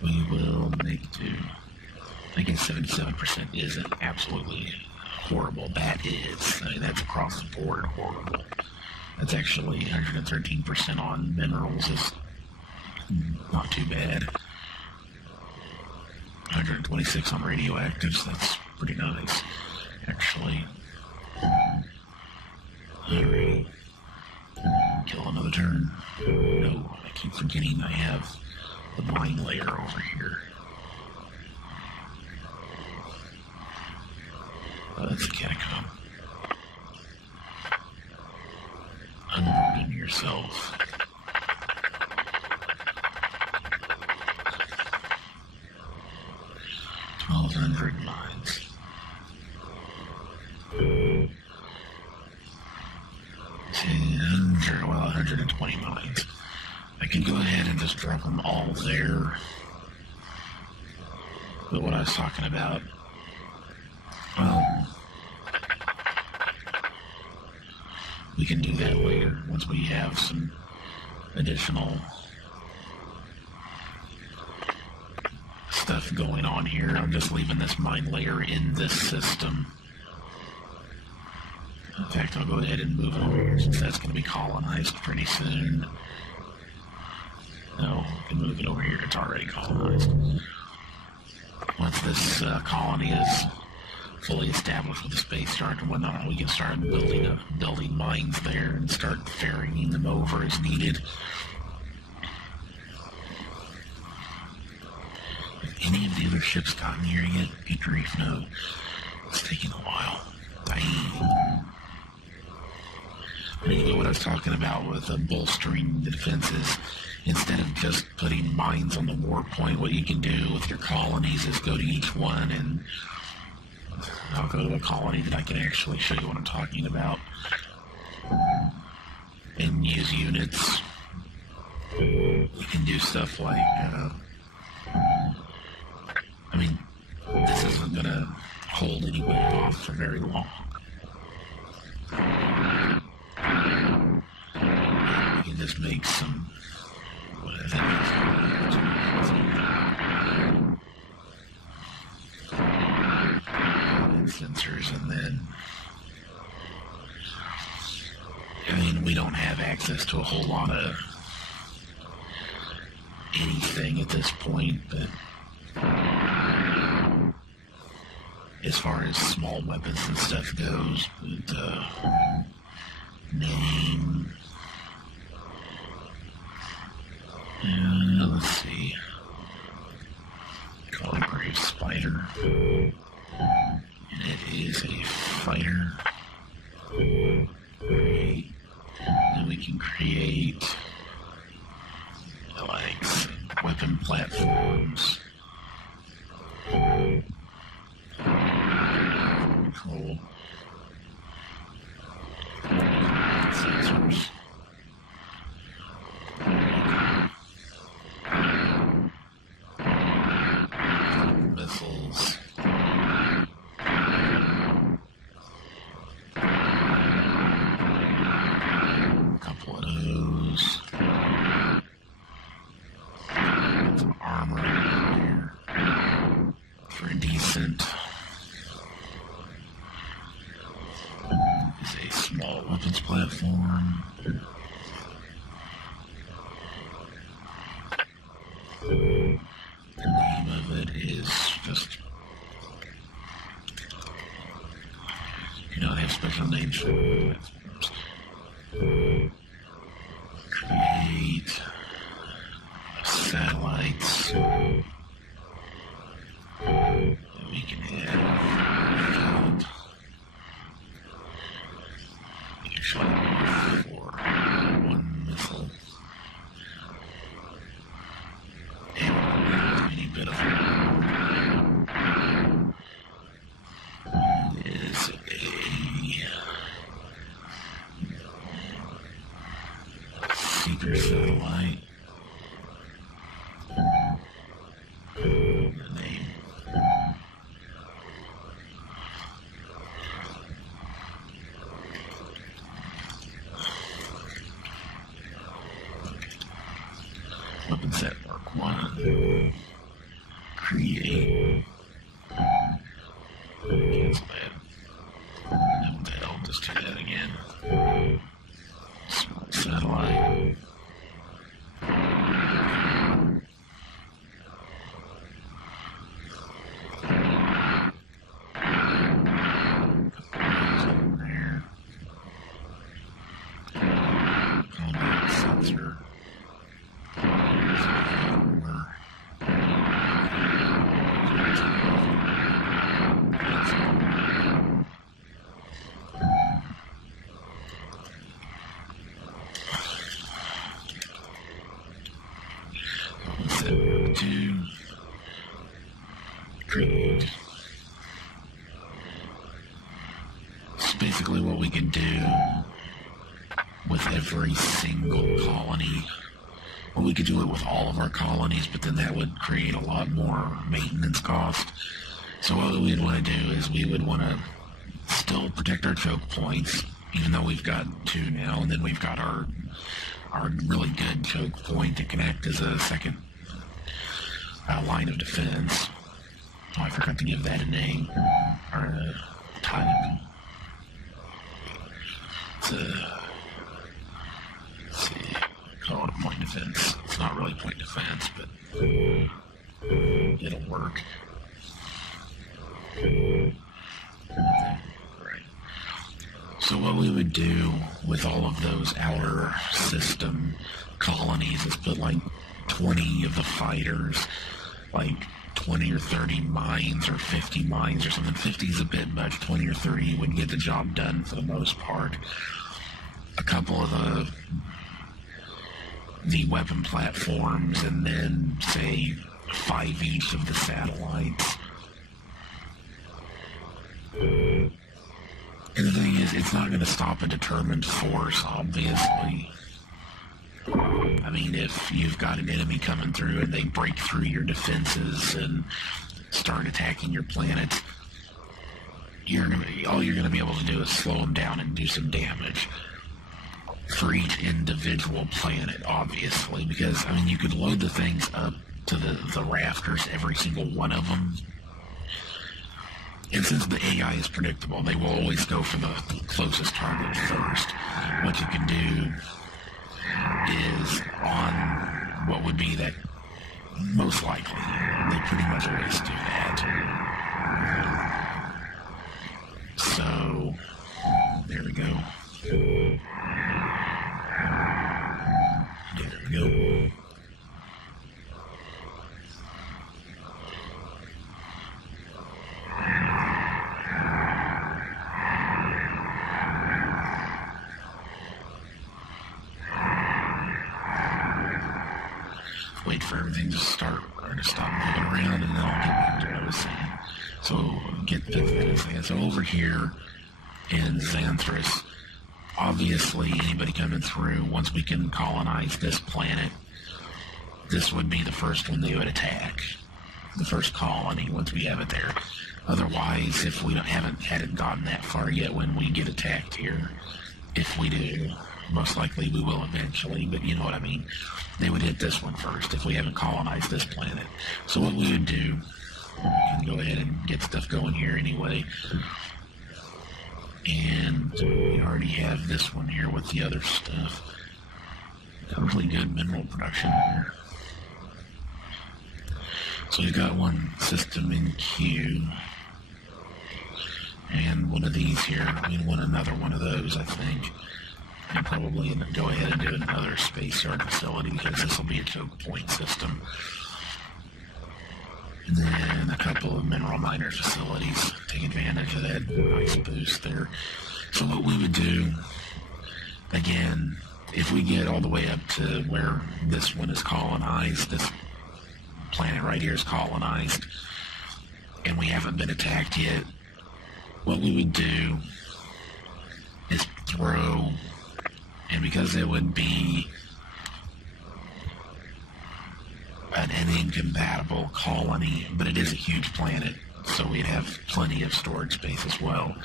We will make do. I guess 77% isn't absolutely horrible. That is. I mean, that's across the board horrible. That's actually 113% on minerals is not too bad. 126 on radioactives, that's pretty nice, actually. Alright. Kill another turn. No, I keep forgetting I have the mine layer over here. Oh, that's a catacomb. Unburden yourself. Mines. Well, 120 mines. I can go ahead and just drop them all there. But what I was talking about, we can do that later once we have some additional stuff going on here. I'm just leaving this mine layer in this system. In fact, I'll go ahead and move it over here since that's going to be colonized pretty soon. No, I can move it over here. It's already colonized. Once this colony is fully established with the space yard and whatnot, we can start building mines there and start ferrying them over as needed. Any of the other ships gotten here yet? Good grief, no. It's taking a while. Dang. There you go, what I was talking about with bolstering the defenses. Instead of just putting mines on the war point, what you can do with your colonies is go to each one, and I'll go to a colony that I can actually show you what I'm talking about. And use units. You can do stuff like, I mean, this isn't going to hold anybody off for very long. We can just make some, what I think is sensors, and then, I mean, we don't have access to a whole lot of anything at this point, but as far as small weapons and stuff goes, but, name, let's see, call it Grave Spider, and it is a fighter. Great. And we can create like weapon platforms. Control sensors. Missiles. A couple of those. Some armor here for a decent. Is a small weapons platform. The name of it is just special names for it. Create satellites. We can add actually for one missile. And any bit of is a secret satellite. The name. Weapon set mark 1. Create. Cancel that. And what the hell? Just do that again. Small satellite. There. Combat sensor. To create. It's basically what we can do with every single colony. Well, we could do it with all of our colonies, but then that would create a lot more maintenance cost. So what we'd want to do is we would want to still protect our choke points, even though we've got 2 now, and then we've got our really good choke point that can act as a second line of defense. Oh, I forgot to give that a name, or a type. It's let's see, call it a point defense. It's not really point defense, but it'll work. Right. So what we would do with all of those outer system colonies is put like 20 of the fighters, like 20 or 30 mines or 50 mines or something. 50 is a bit much. 20 or 30 would get the job done for the most part. A couple of the weapon platforms, and then say 5 each of the satellites. And the thing is, it's not going to stop a determined force, obviously. I mean, if you've got an enemy coming through and they break through your defenses and start attacking your planets, all you're going to be able to do is slow them down and do some damage for each individual planet, obviously. Because, I mean, you could load the things up to the rafters, every single one of them. And since the AI is predictable, they will always go for the closest target first. What you can do is on what would be that most likely. They pretty much always do that. So, there we go. There we go. Wait for everything to start or to stop moving around, and then I'll get back to what I was saying. So get that. So over here in Xanthras, obviously anybody coming through, once we can colonize this planet, this would be the first one they would attack. The first colony, once we have it there. Otherwise, if we hadn't gotten that far yet when we get attacked here, if we do, most likely we will eventually, but you know what I mean. They would hit this one first if we haven't colonized this planet. So what we would do, we can go ahead and get stuff going here anyway. And we already have this one here with the other stuff. Got really good mineral production here. So we've got one system in queue. And we'll one of these here. We want another one of those, I think. And probably go ahead and do another space yard facility because this will be a choke point system. And then a couple of mineral miner facilities. Take advantage of that nice boost there. So what we would do, again, if we get all the way up to where this one is colonized, this planet right here is colonized, and we haven't been attacked yet, what we would do is throw, and because it would be an incompatible colony, but it is a huge planet, so we'd have plenty of storage space as well.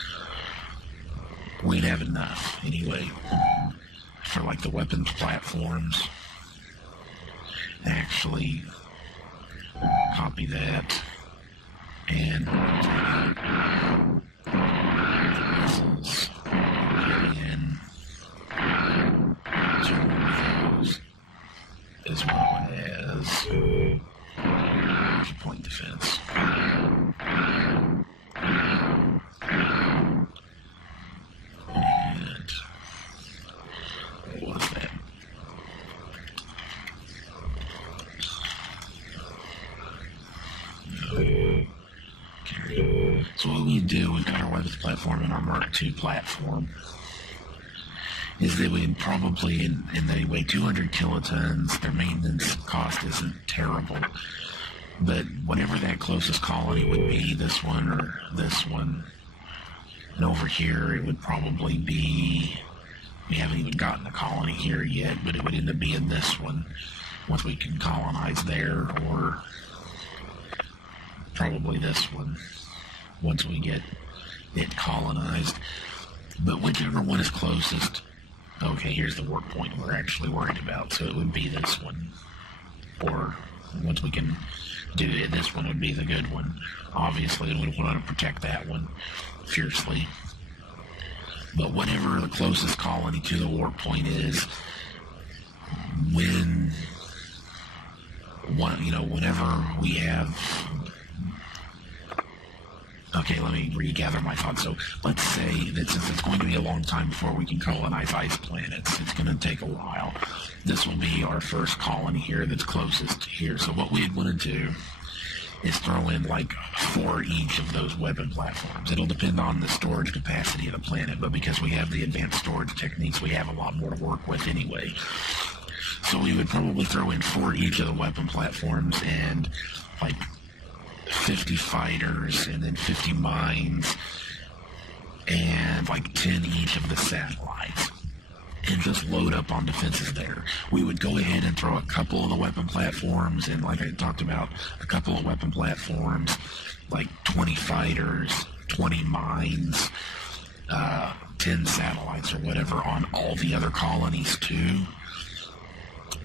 We'd have enough, anyway, for like the weapons platforms. Actually, copy that, and missiles, and those, as well as point defense. And what was that? Okay. So what we do, we've got our weapons platform and our Mark II platform, is that we'd probably, and they weigh 200 kilotons, their maintenance cost isn't terrible, but whatever that closest colony would be, this one or this one, and over here it would probably be, we haven't even gotten a colony here yet, but it would end up being this one, once we can colonize there, or probably this one, once we get it colonized. But whichever one is closest, okay, here's the work point we're actually worried about, so it would be this one, or once we can do it, this one would be the good one. Obviously, we want to protect that one fiercely. But whatever the closest colony to the warp point is, whenever we have... Okay, let me regather my thoughts. So let's say that since it's going to be a long time before we can colonize ice planets, it's going to take a while. This will be our first colony here that's closest here. So what we'd want to do is throw in like 4 each of those weapon platforms. It'll depend on the storage capacity of the planet, but because we have the advanced storage techniques, we have a lot more to work with anyway. So we would probably throw in 4 each of the weapon platforms and like 50 fighters and then 50 mines and like 10 each of the satellites, and just load up on defenses there. We would go ahead and throw a couple of the weapon platforms, and like I talked about, a couple of weapon platforms, like 20 fighters, 20 mines, 10 satellites or whatever on all the other colonies too,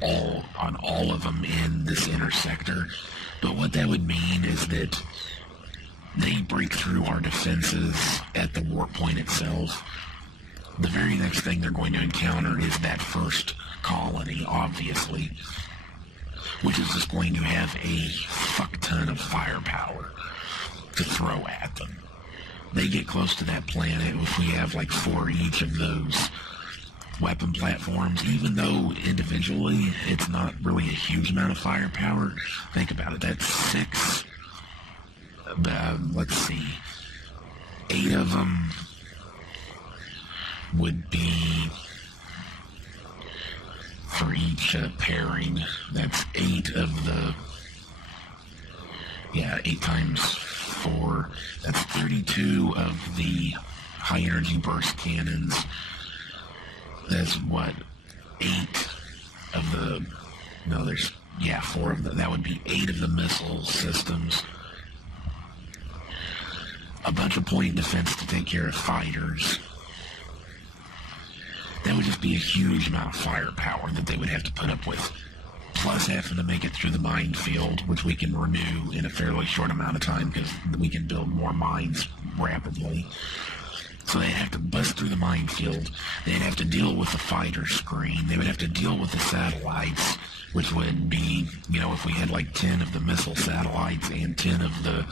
on all of them in this inner sector. But what that would mean is that they break through our defenses at the warp point itself. The very next thing they're going to encounter is that first colony, obviously, which is just going to have a fuck ton of firepower to throw at them. They get close to that planet if we have like 4 each of those weapon platforms, even though individually it's not really a huge amount of firepower. Think about it, that's 6, let's see, 8 of them would be for each pairing. That's 8 of the, 8 times 4, that's 32 of the high energy burst cannons. That's what, 8 of the, no, there's, 4 of the, that would be 8 of the missile systems. A bunch of point defense to take care of fighters. That would just be a huge amount of firepower that they would have to put up with. Plus having to make it through the minefield, which we can renew in a fairly short amount of time because we can build more mines rapidly. So they'd have to bust through the minefield. They'd have to deal with the fighter screen. They would have to deal with the satellites, which would be, if we had like 10 of the missile satellites and 10 of the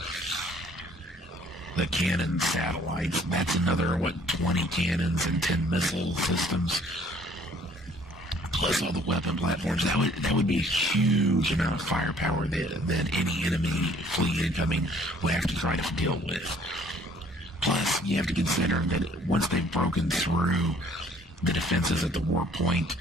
the cannon satellites. That's another, 20 cannons and 10 missile systems. Plus all the weapon platforms. That would be a huge amount of firepower that any enemy fleet incoming would have to try to deal with. Plus, you have to consider that once they've broken through the defenses at the warp point,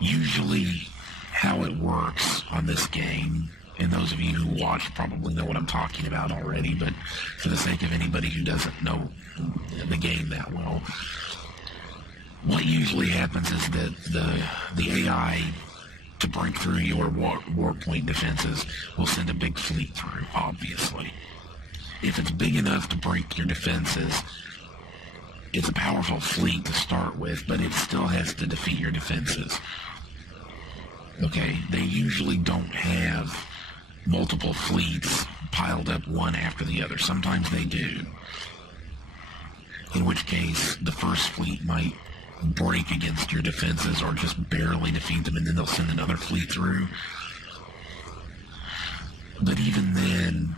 usually how it works on this game, and those of you who watch probably know what I'm talking about already, but for the sake of anybody who doesn't know the game that well, what usually happens is that the AI, to break through your warp point defenses, will send a big fleet through, obviously. If it's big enough to break your defenses, it's a powerful fleet to start with, but it still has to defeat your defenses. Okay, they usually don't have multiple fleets piled up one after the other. Sometimes they do. In which case, the first fleet might break against your defenses or just barely defeat them, and then they'll send another fleet through. But even then,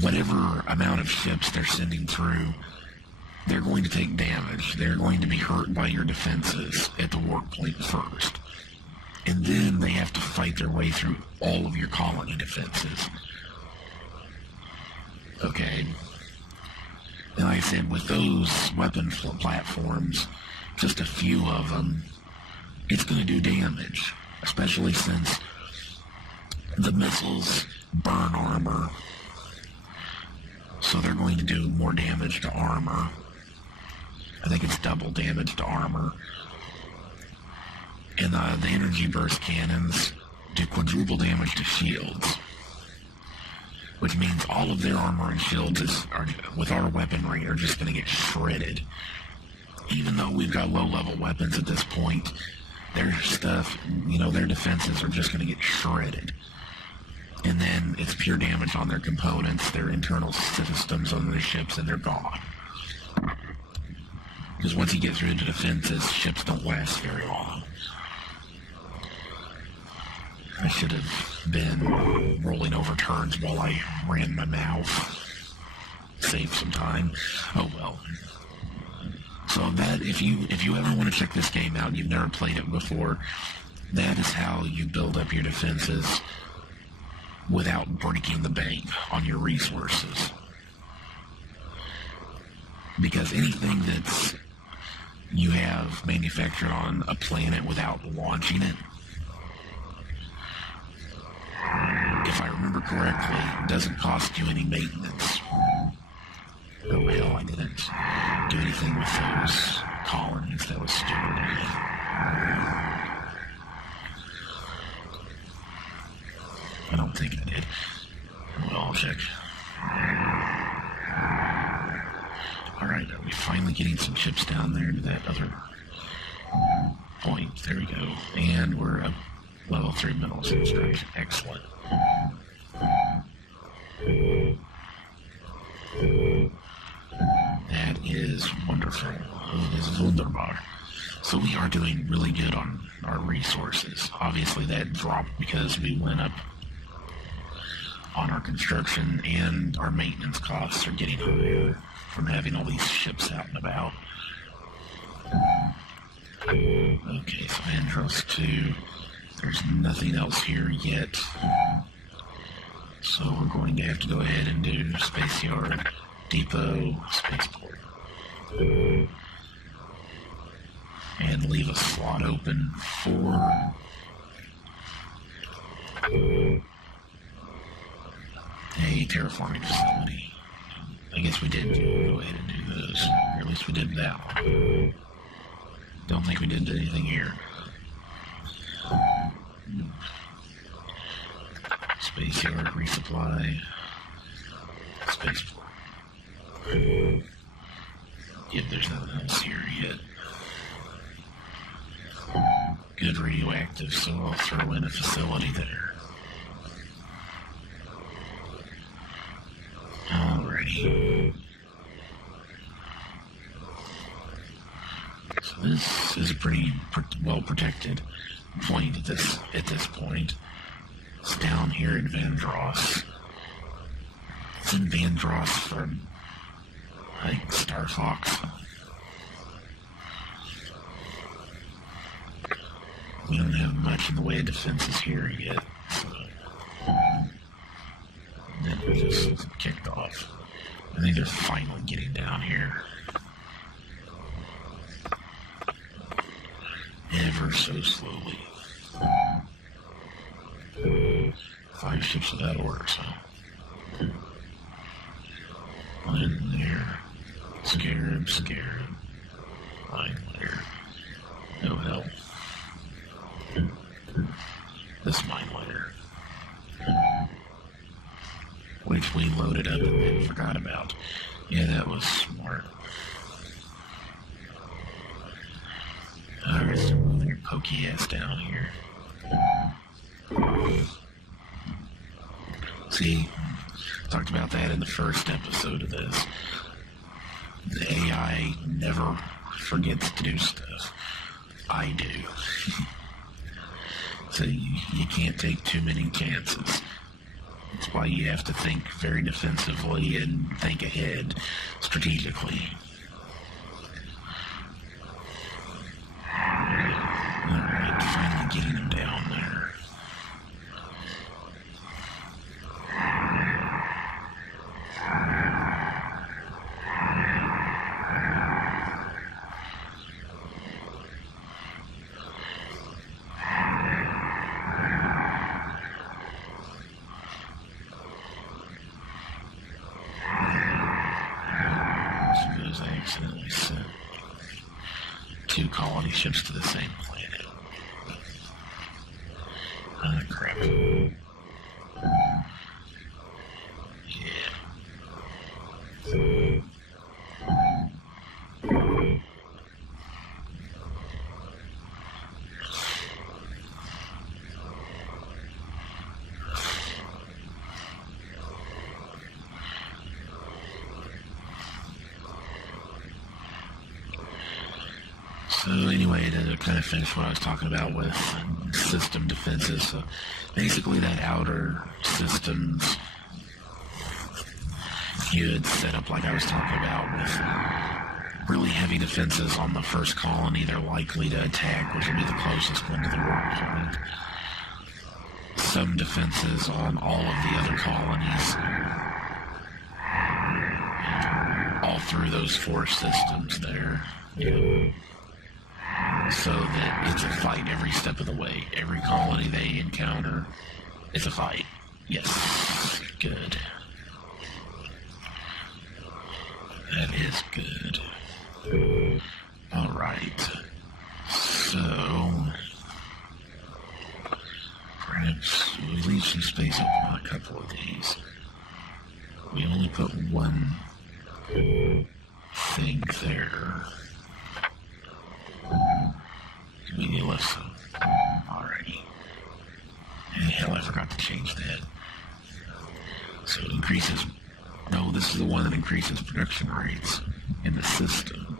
whatever amount of ships they're sending through, they're going to take damage. They're going to be hurt by your defenses at the warp point first. And then they have to fight their way through all of your colony defenses. Okay. And like I said, with those weapon platforms, just a few of them, it's going to do damage. Especially since the missiles burn armor. So they're going to do more damage to armor. I think it's double damage to armor. And the energy burst cannons do quadruple damage to shields. Which means all of their armor and shields with our weaponry are just going to get shredded. Even though we've got low-level weapons at this point, their stuff, their defenses are just going to get shredded. And then it's pure damage on their components, their internal systems on their ships, and they're gone. Because once you get through the defenses, ships don't last very long. I should have been rolling over turns while I ran my mouth. Save some time. Oh well. So that, if you ever want to check this game out and you've never played it before, that is how you build up your defenses without breaking the bank on your resources. Because anything that's you have manufactured on a planet without launching it, if I remember correctly, it doesn't cost you any maintenance. Oh well, I didn't do anything with those colonies. That was stupid. I don't think I did. Well, I'll check. Alright, are we finally getting some ships down there to that other point? There we go. And we're up level 3 minerals construction. Excellent. That is wonderful. It is wunderbar. So we are doing really good on our resources. Obviously that dropped because we went up on our construction, and our maintenance costs are getting higher from having all these ships out and about. Okay, so Andros 2. There's nothing else here yet. So we're going to have to go ahead and do Space Yard, Depot, Spaceport. And leave a slot open for a terraforming facility. I guess we did go ahead and do those. Or at least we did that one. Don't think we did anything here. Space Yard, resupply, Spaceport. Yep, there's nothing else here yet. Good radioactive, so I'll throw in a facility there. Alrighty. So this is a pretty well protected point at this point. It's down here in Vandross. It's in Vandross from, I think, Star Fox. We don't have much in the way of defenses here yet, so then we just kicked off. I think they're finally getting down here. Ever so slowly. 5 ships without orders, huh? Line there. Scarab. Line there. No hell. This mine layer. Which we loaded up and then forgot about. Yeah, that was smart. Alright, so moving your pokey ass down here. See, talked about that in the first episode of this. The AI never forgets to do stuff. I do. So you can't take too many chances. That's why you have to think very defensively and think ahead strategically. Alright, finally getting him down there. Suppose I accidentally sent 2 colony ships to the same planet. Ah, crap. So anyway, to kind of finish what I was talking about with system defenses, so basically that outer systems you had set up like I was talking about with really heavy defenses on the first colony they're likely to attack, which will be the closest one to the warp point. Some defenses on all of the other colonies, all through those 4 systems there. So that it's a fight every step of the way. Every colony they encounter, it's a fight. Yes, good. That is good. Alright. So, perhaps we leave some space open on a couple of these. We only put one thing there. We left some. Alrighty. And hell, I forgot to change that. So it increases. No, this is the one that increases production rates in the system.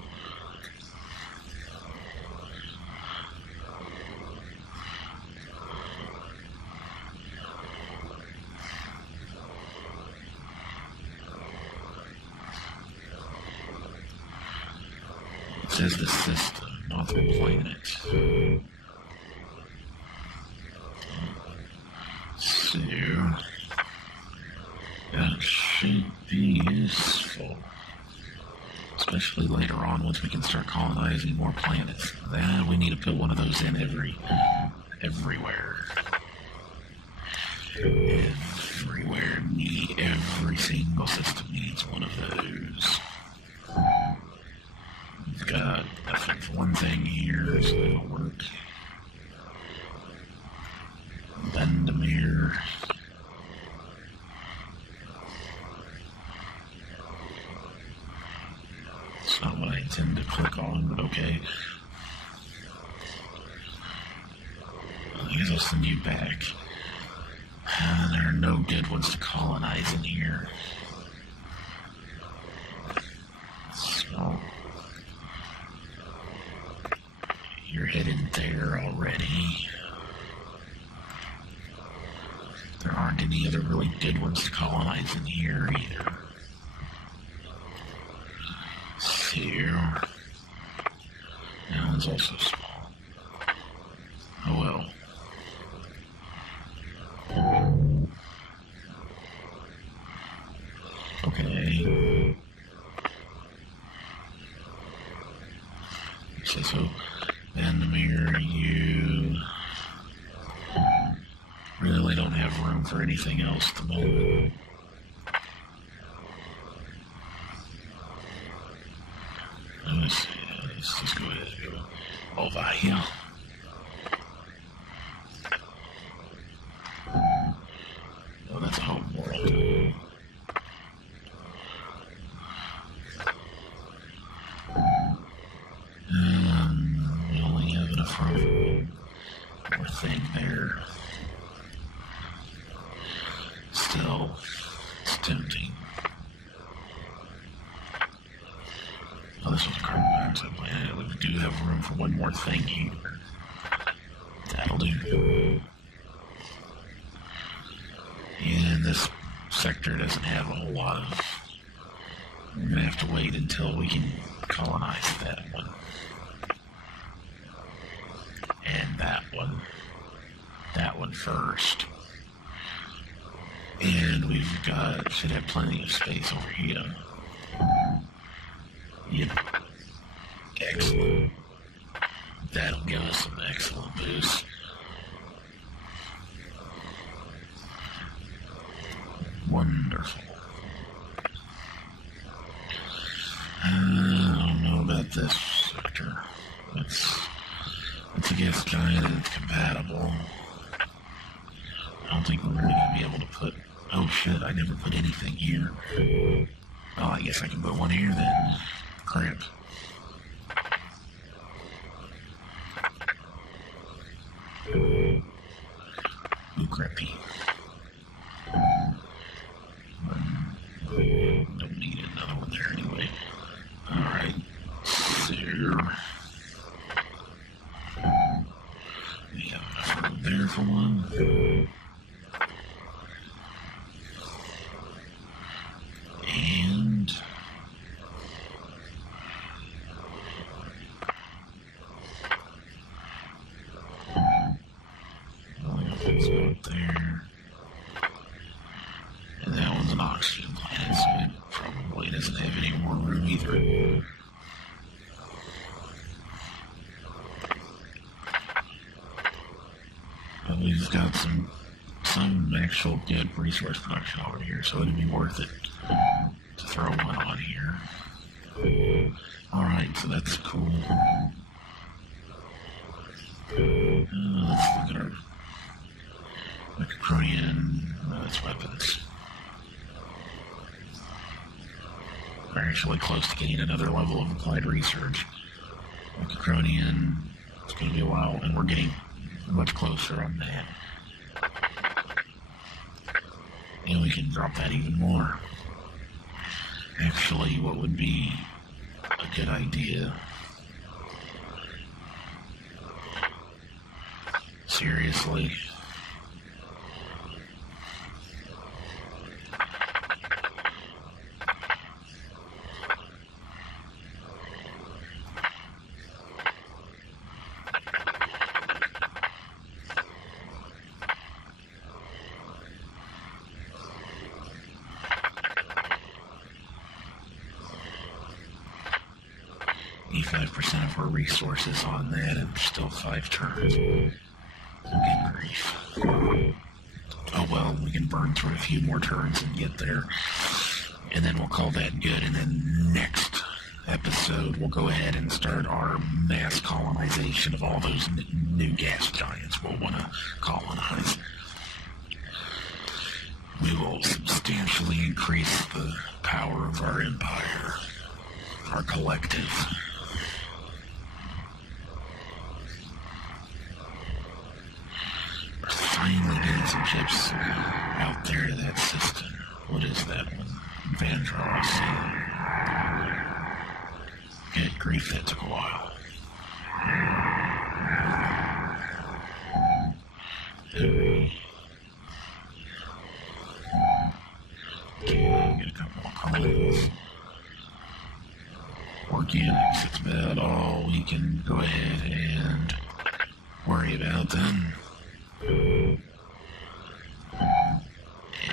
It says the system, not the planet. So that should be useful, especially later on once we can start colonizing more planets. Then we need to put one of those in everywhere. Every single system needs one of those. We've got to fix one thing here so it'll work. Bendemeer. It's not what I intend to click on, but okay. I guess I'll send you back. There are no good ones to colonize in here. So, you're headed there already. There aren't any other really good ones to colonize in here either. Let's see here. That one's also small. Oh well. Okay. So, Vandermeer, you really don't have room for anything else at the moment. Let's just go ahead and go over here. Oh, that's a home world. We only have enough room for one more thing there. Still, it's tempting. Oh, this was a carbon dioxide plant. We do have room for one more thing here. That'll do. And this sector doesn't have a whole lot of... We're going to have to wait until we can colonize that one. And that one. That one first. And should have plenty of space over here. Yep. Excellent. That'll give us an excellent boost. Wonderful. I don't know about this sector. It's a gas giant and it's compatible. I don't think we're really going to be able to put... Oh shit, I never put anything here. Oh, I guess I can put one here then. Crap. Ooh, crappy. Don't need another one there anyway. Alright. There. We have enough room there for one. And out there. And that one's an oxygen planet, so it probably doesn't have any more room either. But we've got some actual good resource production over here, so it'd be worth it to throw one on here. Alright, so that's cool. Let's look at our Mechacronian, that's weapons. We're actually close to getting another level of applied research. Mechacronian, it's going to be a while, and we're getting much closer on that. And we can drop that even more. Actually, what would be a good idea? Seriously? Of our resources on that, and still 5 turns. Good grief. Oh well, we can burn through a few more turns and get there, and then we'll call that good. And then next episode, we'll go ahead and start our mass colonization of all those new gas giants we'll want to colonize. We will substantially increase the power of our empire, our collective. Finally getting some chips out there to that system. What is that one? Vandross. Good grief, that took a while. couple of colonies. Organics, it's about all we can go ahead and worry about then.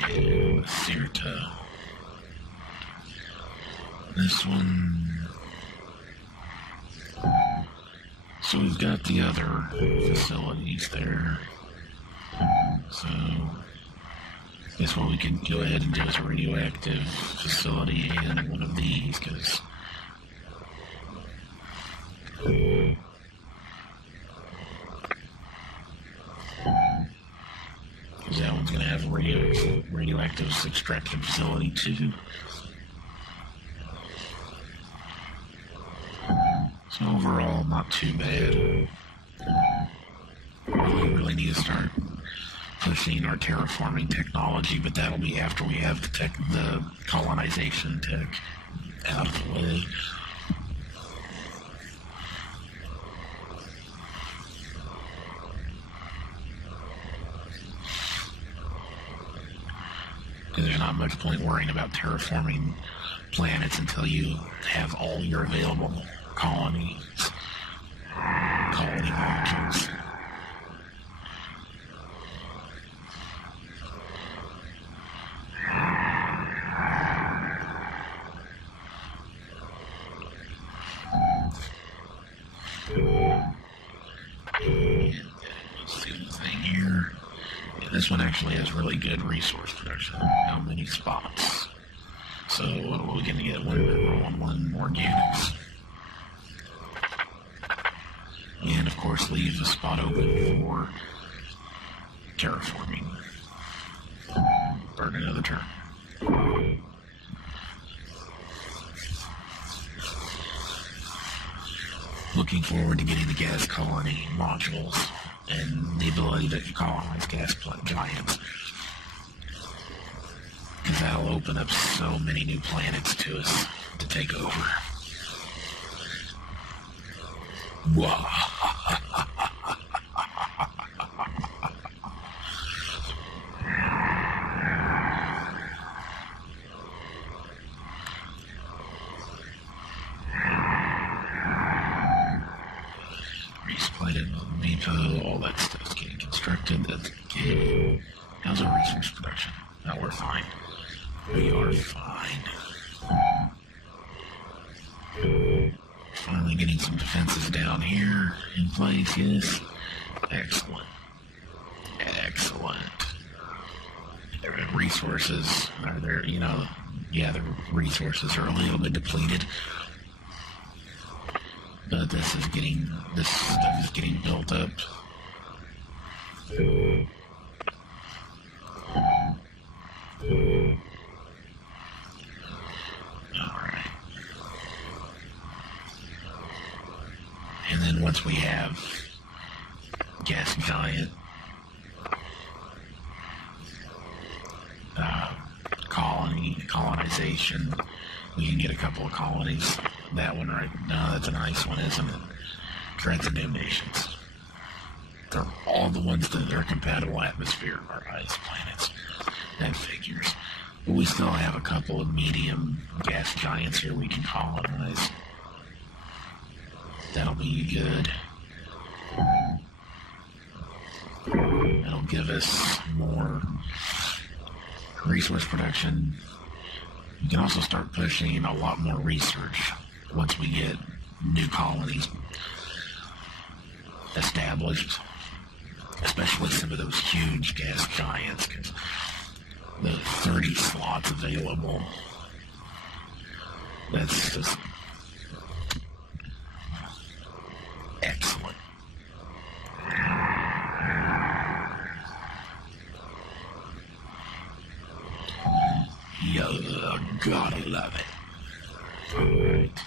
And Sirta. This one. So we've got the other facilities there. So I guess what we could go ahead and do is a radioactive facility and one of these, because that one's going to have a radioactive extraction facility too. So overall, not too bad. We really need to start pushing our terraforming technology, but that'll be after we have the colonization tech out of the way. Because there's not much point worrying about terraforming planets until you have all your available colony molecules. This one actually has really good resource production. How many spots? So what are we going to get? One organics. And of course leave a spot open for terraforming. Burn another turn. Looking forward to getting the gas colony modules and the ability to colonize gas giants. Because that'll open up so many new planets to us to take over. Whoa. All that stuff's getting constructed. That's good. How's our resource production? No, we're fine. We are fine. Finally getting some defenses down here in place, yes. Excellent. Excellent. The resources are there, the resources are a little bit depleted. But this stuff is getting built up. Alright. And then once we have gas giant colonization, we can get a couple of colonies. That one right now, that's a nice one, isn't it? Transcendations. They're all the ones that are compatible atmosphere are ice planets. That figures. But we still have a couple of medium gas giants here we can colonize. That'll be good. That'll give us more resource production. We can also start pushing a lot more research once we get new colonies established, especially some of those huge gas giants, because the 30 slots available, that's just excellent. You gotta love it. Alright.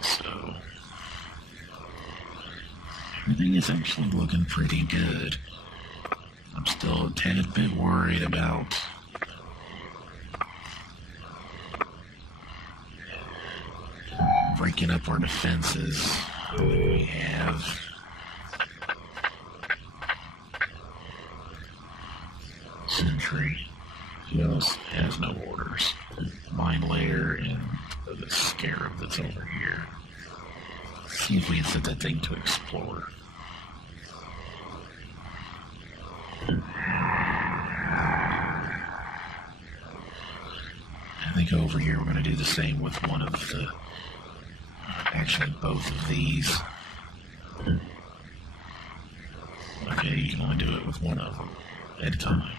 So everything is actually looking pretty good. I'm still a tad bit worried about breaking up our defenses that we have. Sentry. Who else has no orders? the scarab that's over here. See if we can set that thing to explore. I think over here we're going to do the same with one of the, actually both of these. Okay, you can only do it with one of them at a time.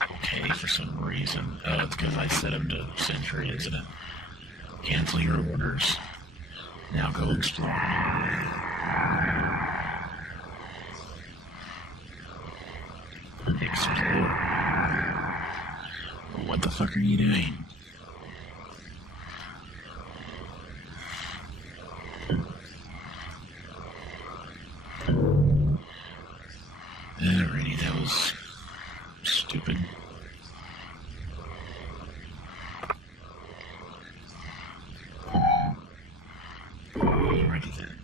Okay, for some reason. Oh, it's because I set them to century, isn't it? Cancel your orders. Now go explore. Explore. What the fuck are you doing? Alrighty, that was stupid. Alrighty then.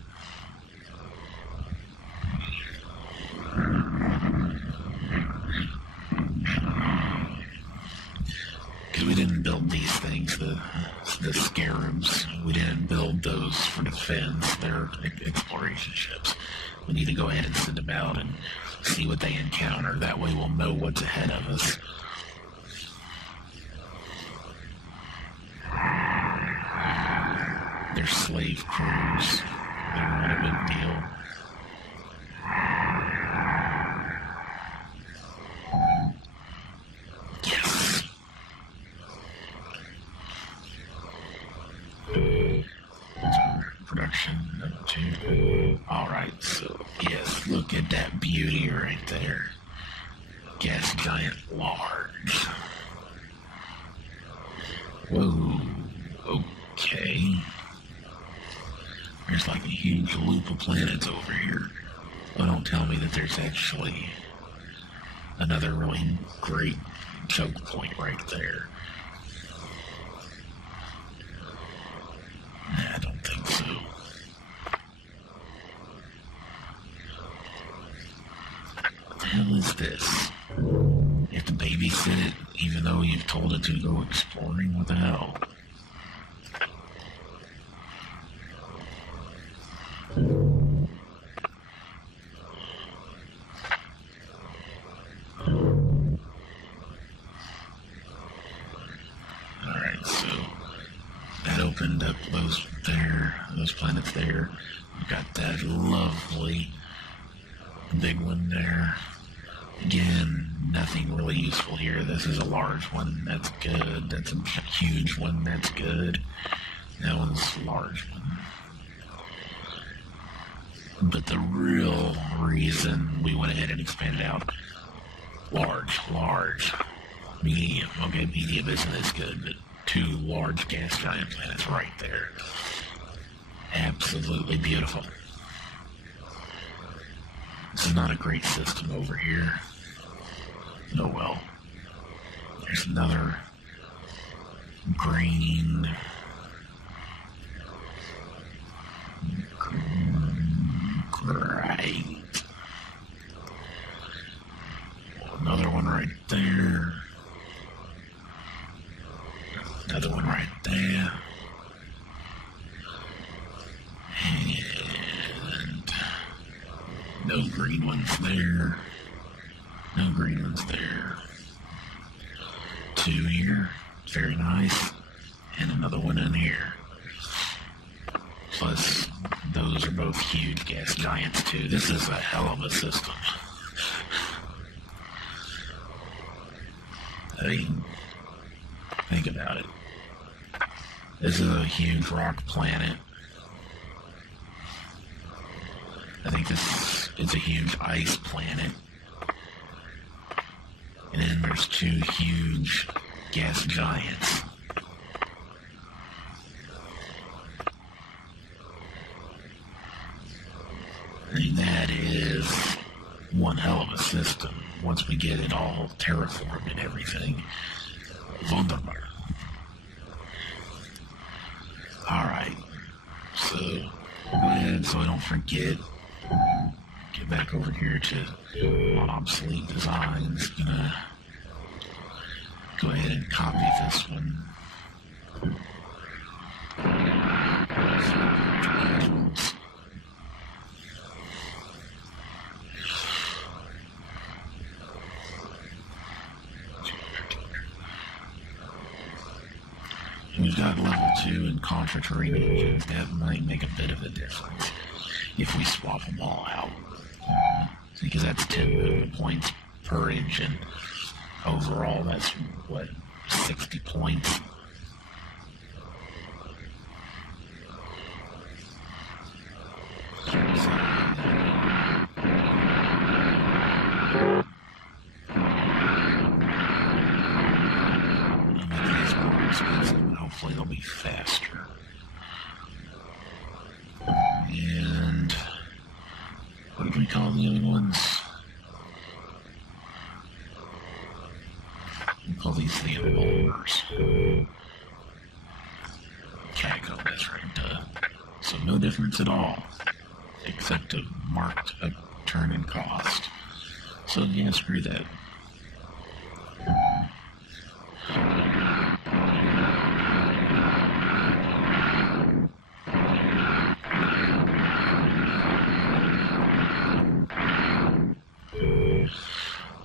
Because we didn't build these things, the scarabs, we didn't build those for defense. They're exploration ships. We need to go ahead and send them out and see what they encounter. That way we'll know what's ahead of us. They're slave crews. They're not a big deal. Yes. Production up to. Alright, so yes, look at that beauty right there. Gas giant large. Whoa. Okay. There's like a huge loop of planets over here. Oh, don't tell me that there's actually another really great choke point right there. Nah, I don't think so. What the hell is this? You have to babysit it even though you've told it to go exploring? What the hell? Alright, so that opened up those planets there. We've got that lovely big one there. Again, nothing really useful here. This is a large one, that's good. That's a huge one, that's good. That one's a large one. But the real reason we went ahead and expanded out, large, medium. Okay, medium isn't as good, but two large gas giant planets right there. Absolutely beautiful. This is not a great system over here. Oh well. There's another green. Great. Another one right there. Another one right there. And no green ones there. No green ones there. Two here. Very nice. And another one in here. Plus, those are both huge gas giants too. This is a hell of a system. I mean, think about it. This is a huge rock planet. I think this is a huge ice planet. And then there's two huge gas giants. I mean, that is one hell of a system once we get it all terraformed and everything. Wunderbar. Alright, so go ahead so I don't forget. Get back over here to obsolete designs. Gonna go ahead and copy this one. We've got level 2 and Mechacronian engines. That might make a bit of a difference if we swap them all out. Because that's 10 movement points per engine. Overall, that's, what, 60 points? Hopefully they'll be faster. And what do we call the other ones? We call these the evolvers. Techno, that's right, duh. So no difference at all, except a marked upturn in cost. So yeah, screw that.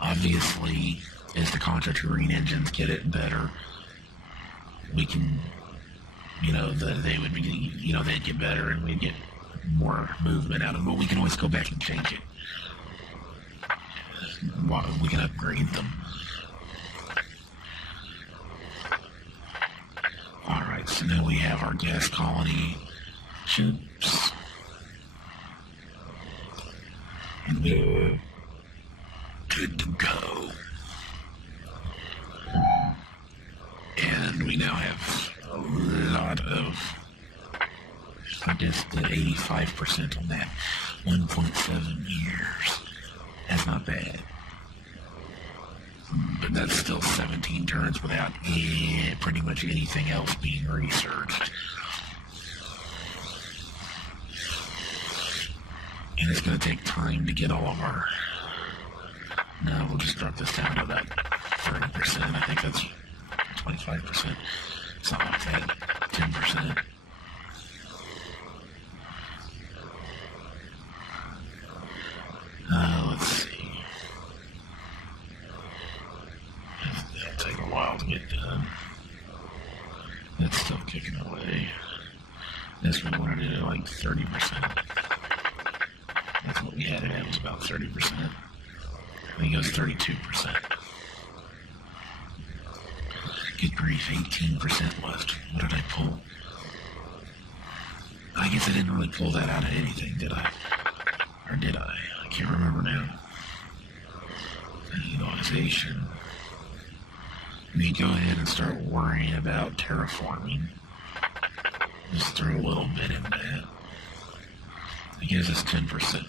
Obviously, as the Mechacronian engines get it better, we can, they would be, they'd get better and we'd get more movement out of them. But we can always go back and change it. We can upgrade them. Alright, so now we have our gas colony ships. And we're good to go. And we now have a lot of, I just did 85% on that. 1.7 years. That's not bad. But that's still 17 turns without pretty much anything else being researched. And it's going to take time to get all of our... No, we'll just drop this down to about 30%. I think that's 25%. Something like that. 10%. Let's see. That'll take a while to get done. That's still kicking away. This one wanted to do like 30%. That's what we had it at, was about 30%. I think it was 32%. Good grief, 18% left. What did I pull? I guess I didn't really pull that out of anything, did I? Or did I? I can't remember now. Utilization. We go ahead and start worrying about terraforming. Just throw a little bit in that. It gives us 10% to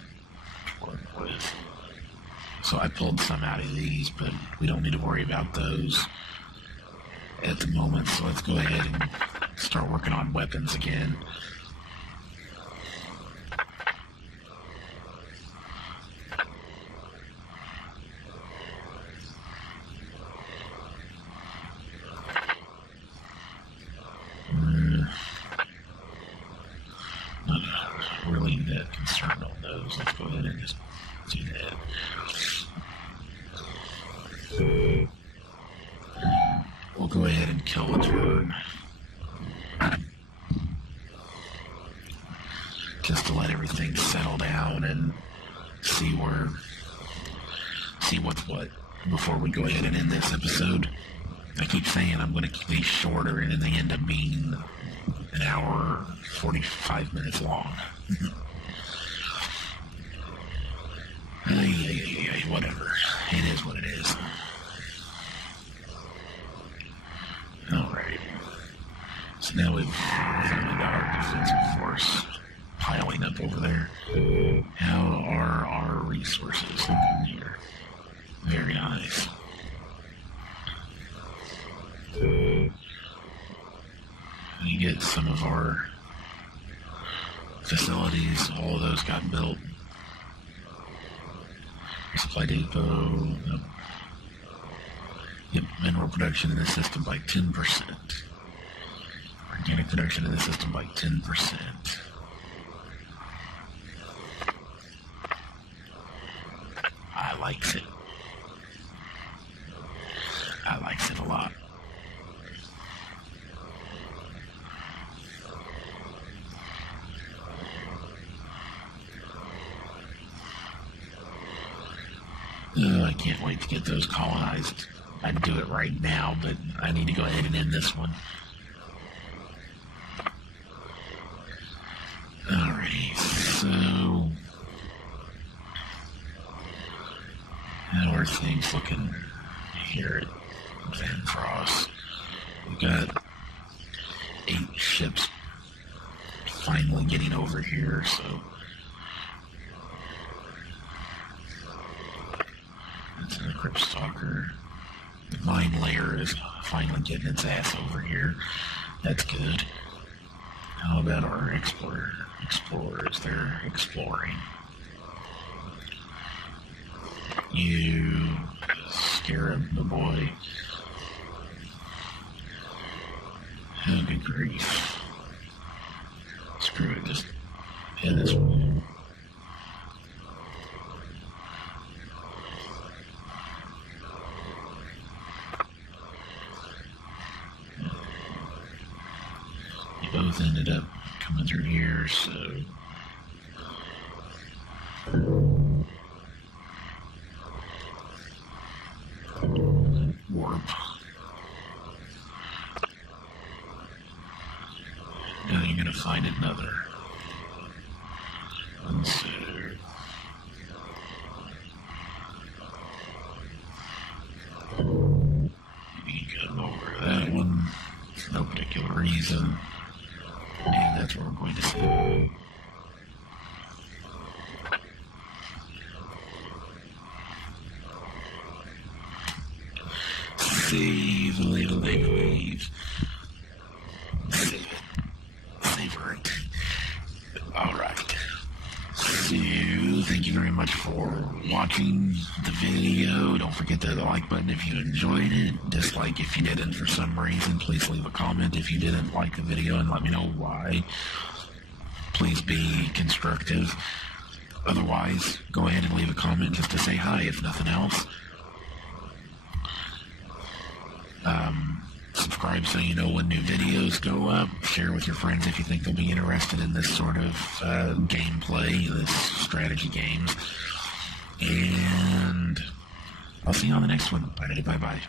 work with. So I pulled some out of these, but we don't need to worry about those at the moment. So let's go ahead and start working on weapons again. Not really that concerned on those. Let's go ahead and just do that. We'll go ahead and kill a turn. Just to let everything settle down and see what's what before we go ahead and end this episode. I keep saying I'm going to keep these shorter, and then they end up being an hour, 45 minutes long. Whatever. It is what it is. Alright. So now we've got our defensive force piling up over there. How are our resources looking here? Very nice. We get some of our facilities, all of those got built. Supply depot. Yep, mineral production in the system by 10%. Organic production in the system by 10%. I likes it. I likes it a lot. Can't wait to get those colonized. I'd do it right now, but I need to go ahead and end this one. Alright, so how are things looking here at Van Cross? We've got 8 ships finally getting over here, so that's an Crypt Stalker. The mine layer is finally getting its ass over here. That's good. How about our explorers? They're exploring. You scarab the boy. Oh, good grief. Screw it, just head this way. You both ended up coming through here, so warp. Now you're gonna find another. And so you can come over that one for no particular reason. And that's where we're going to see. Save the little big waves. Save it. Savor it. Alright. So, thank you very much for watching the video. Don't forget to hit the like button if you enjoyed it. Dislike if you didn't for some reason. Please leave a comment if you didn't like the video and let me know why. Please be constructive. Otherwise, go ahead and leave a comment just to say hi if nothing else. Subscribe so you know when new videos go up. Share with your friends if you think they'll be interested in this sort of gameplay, this strategy games. And I'll see you on the next one. Bye-bye.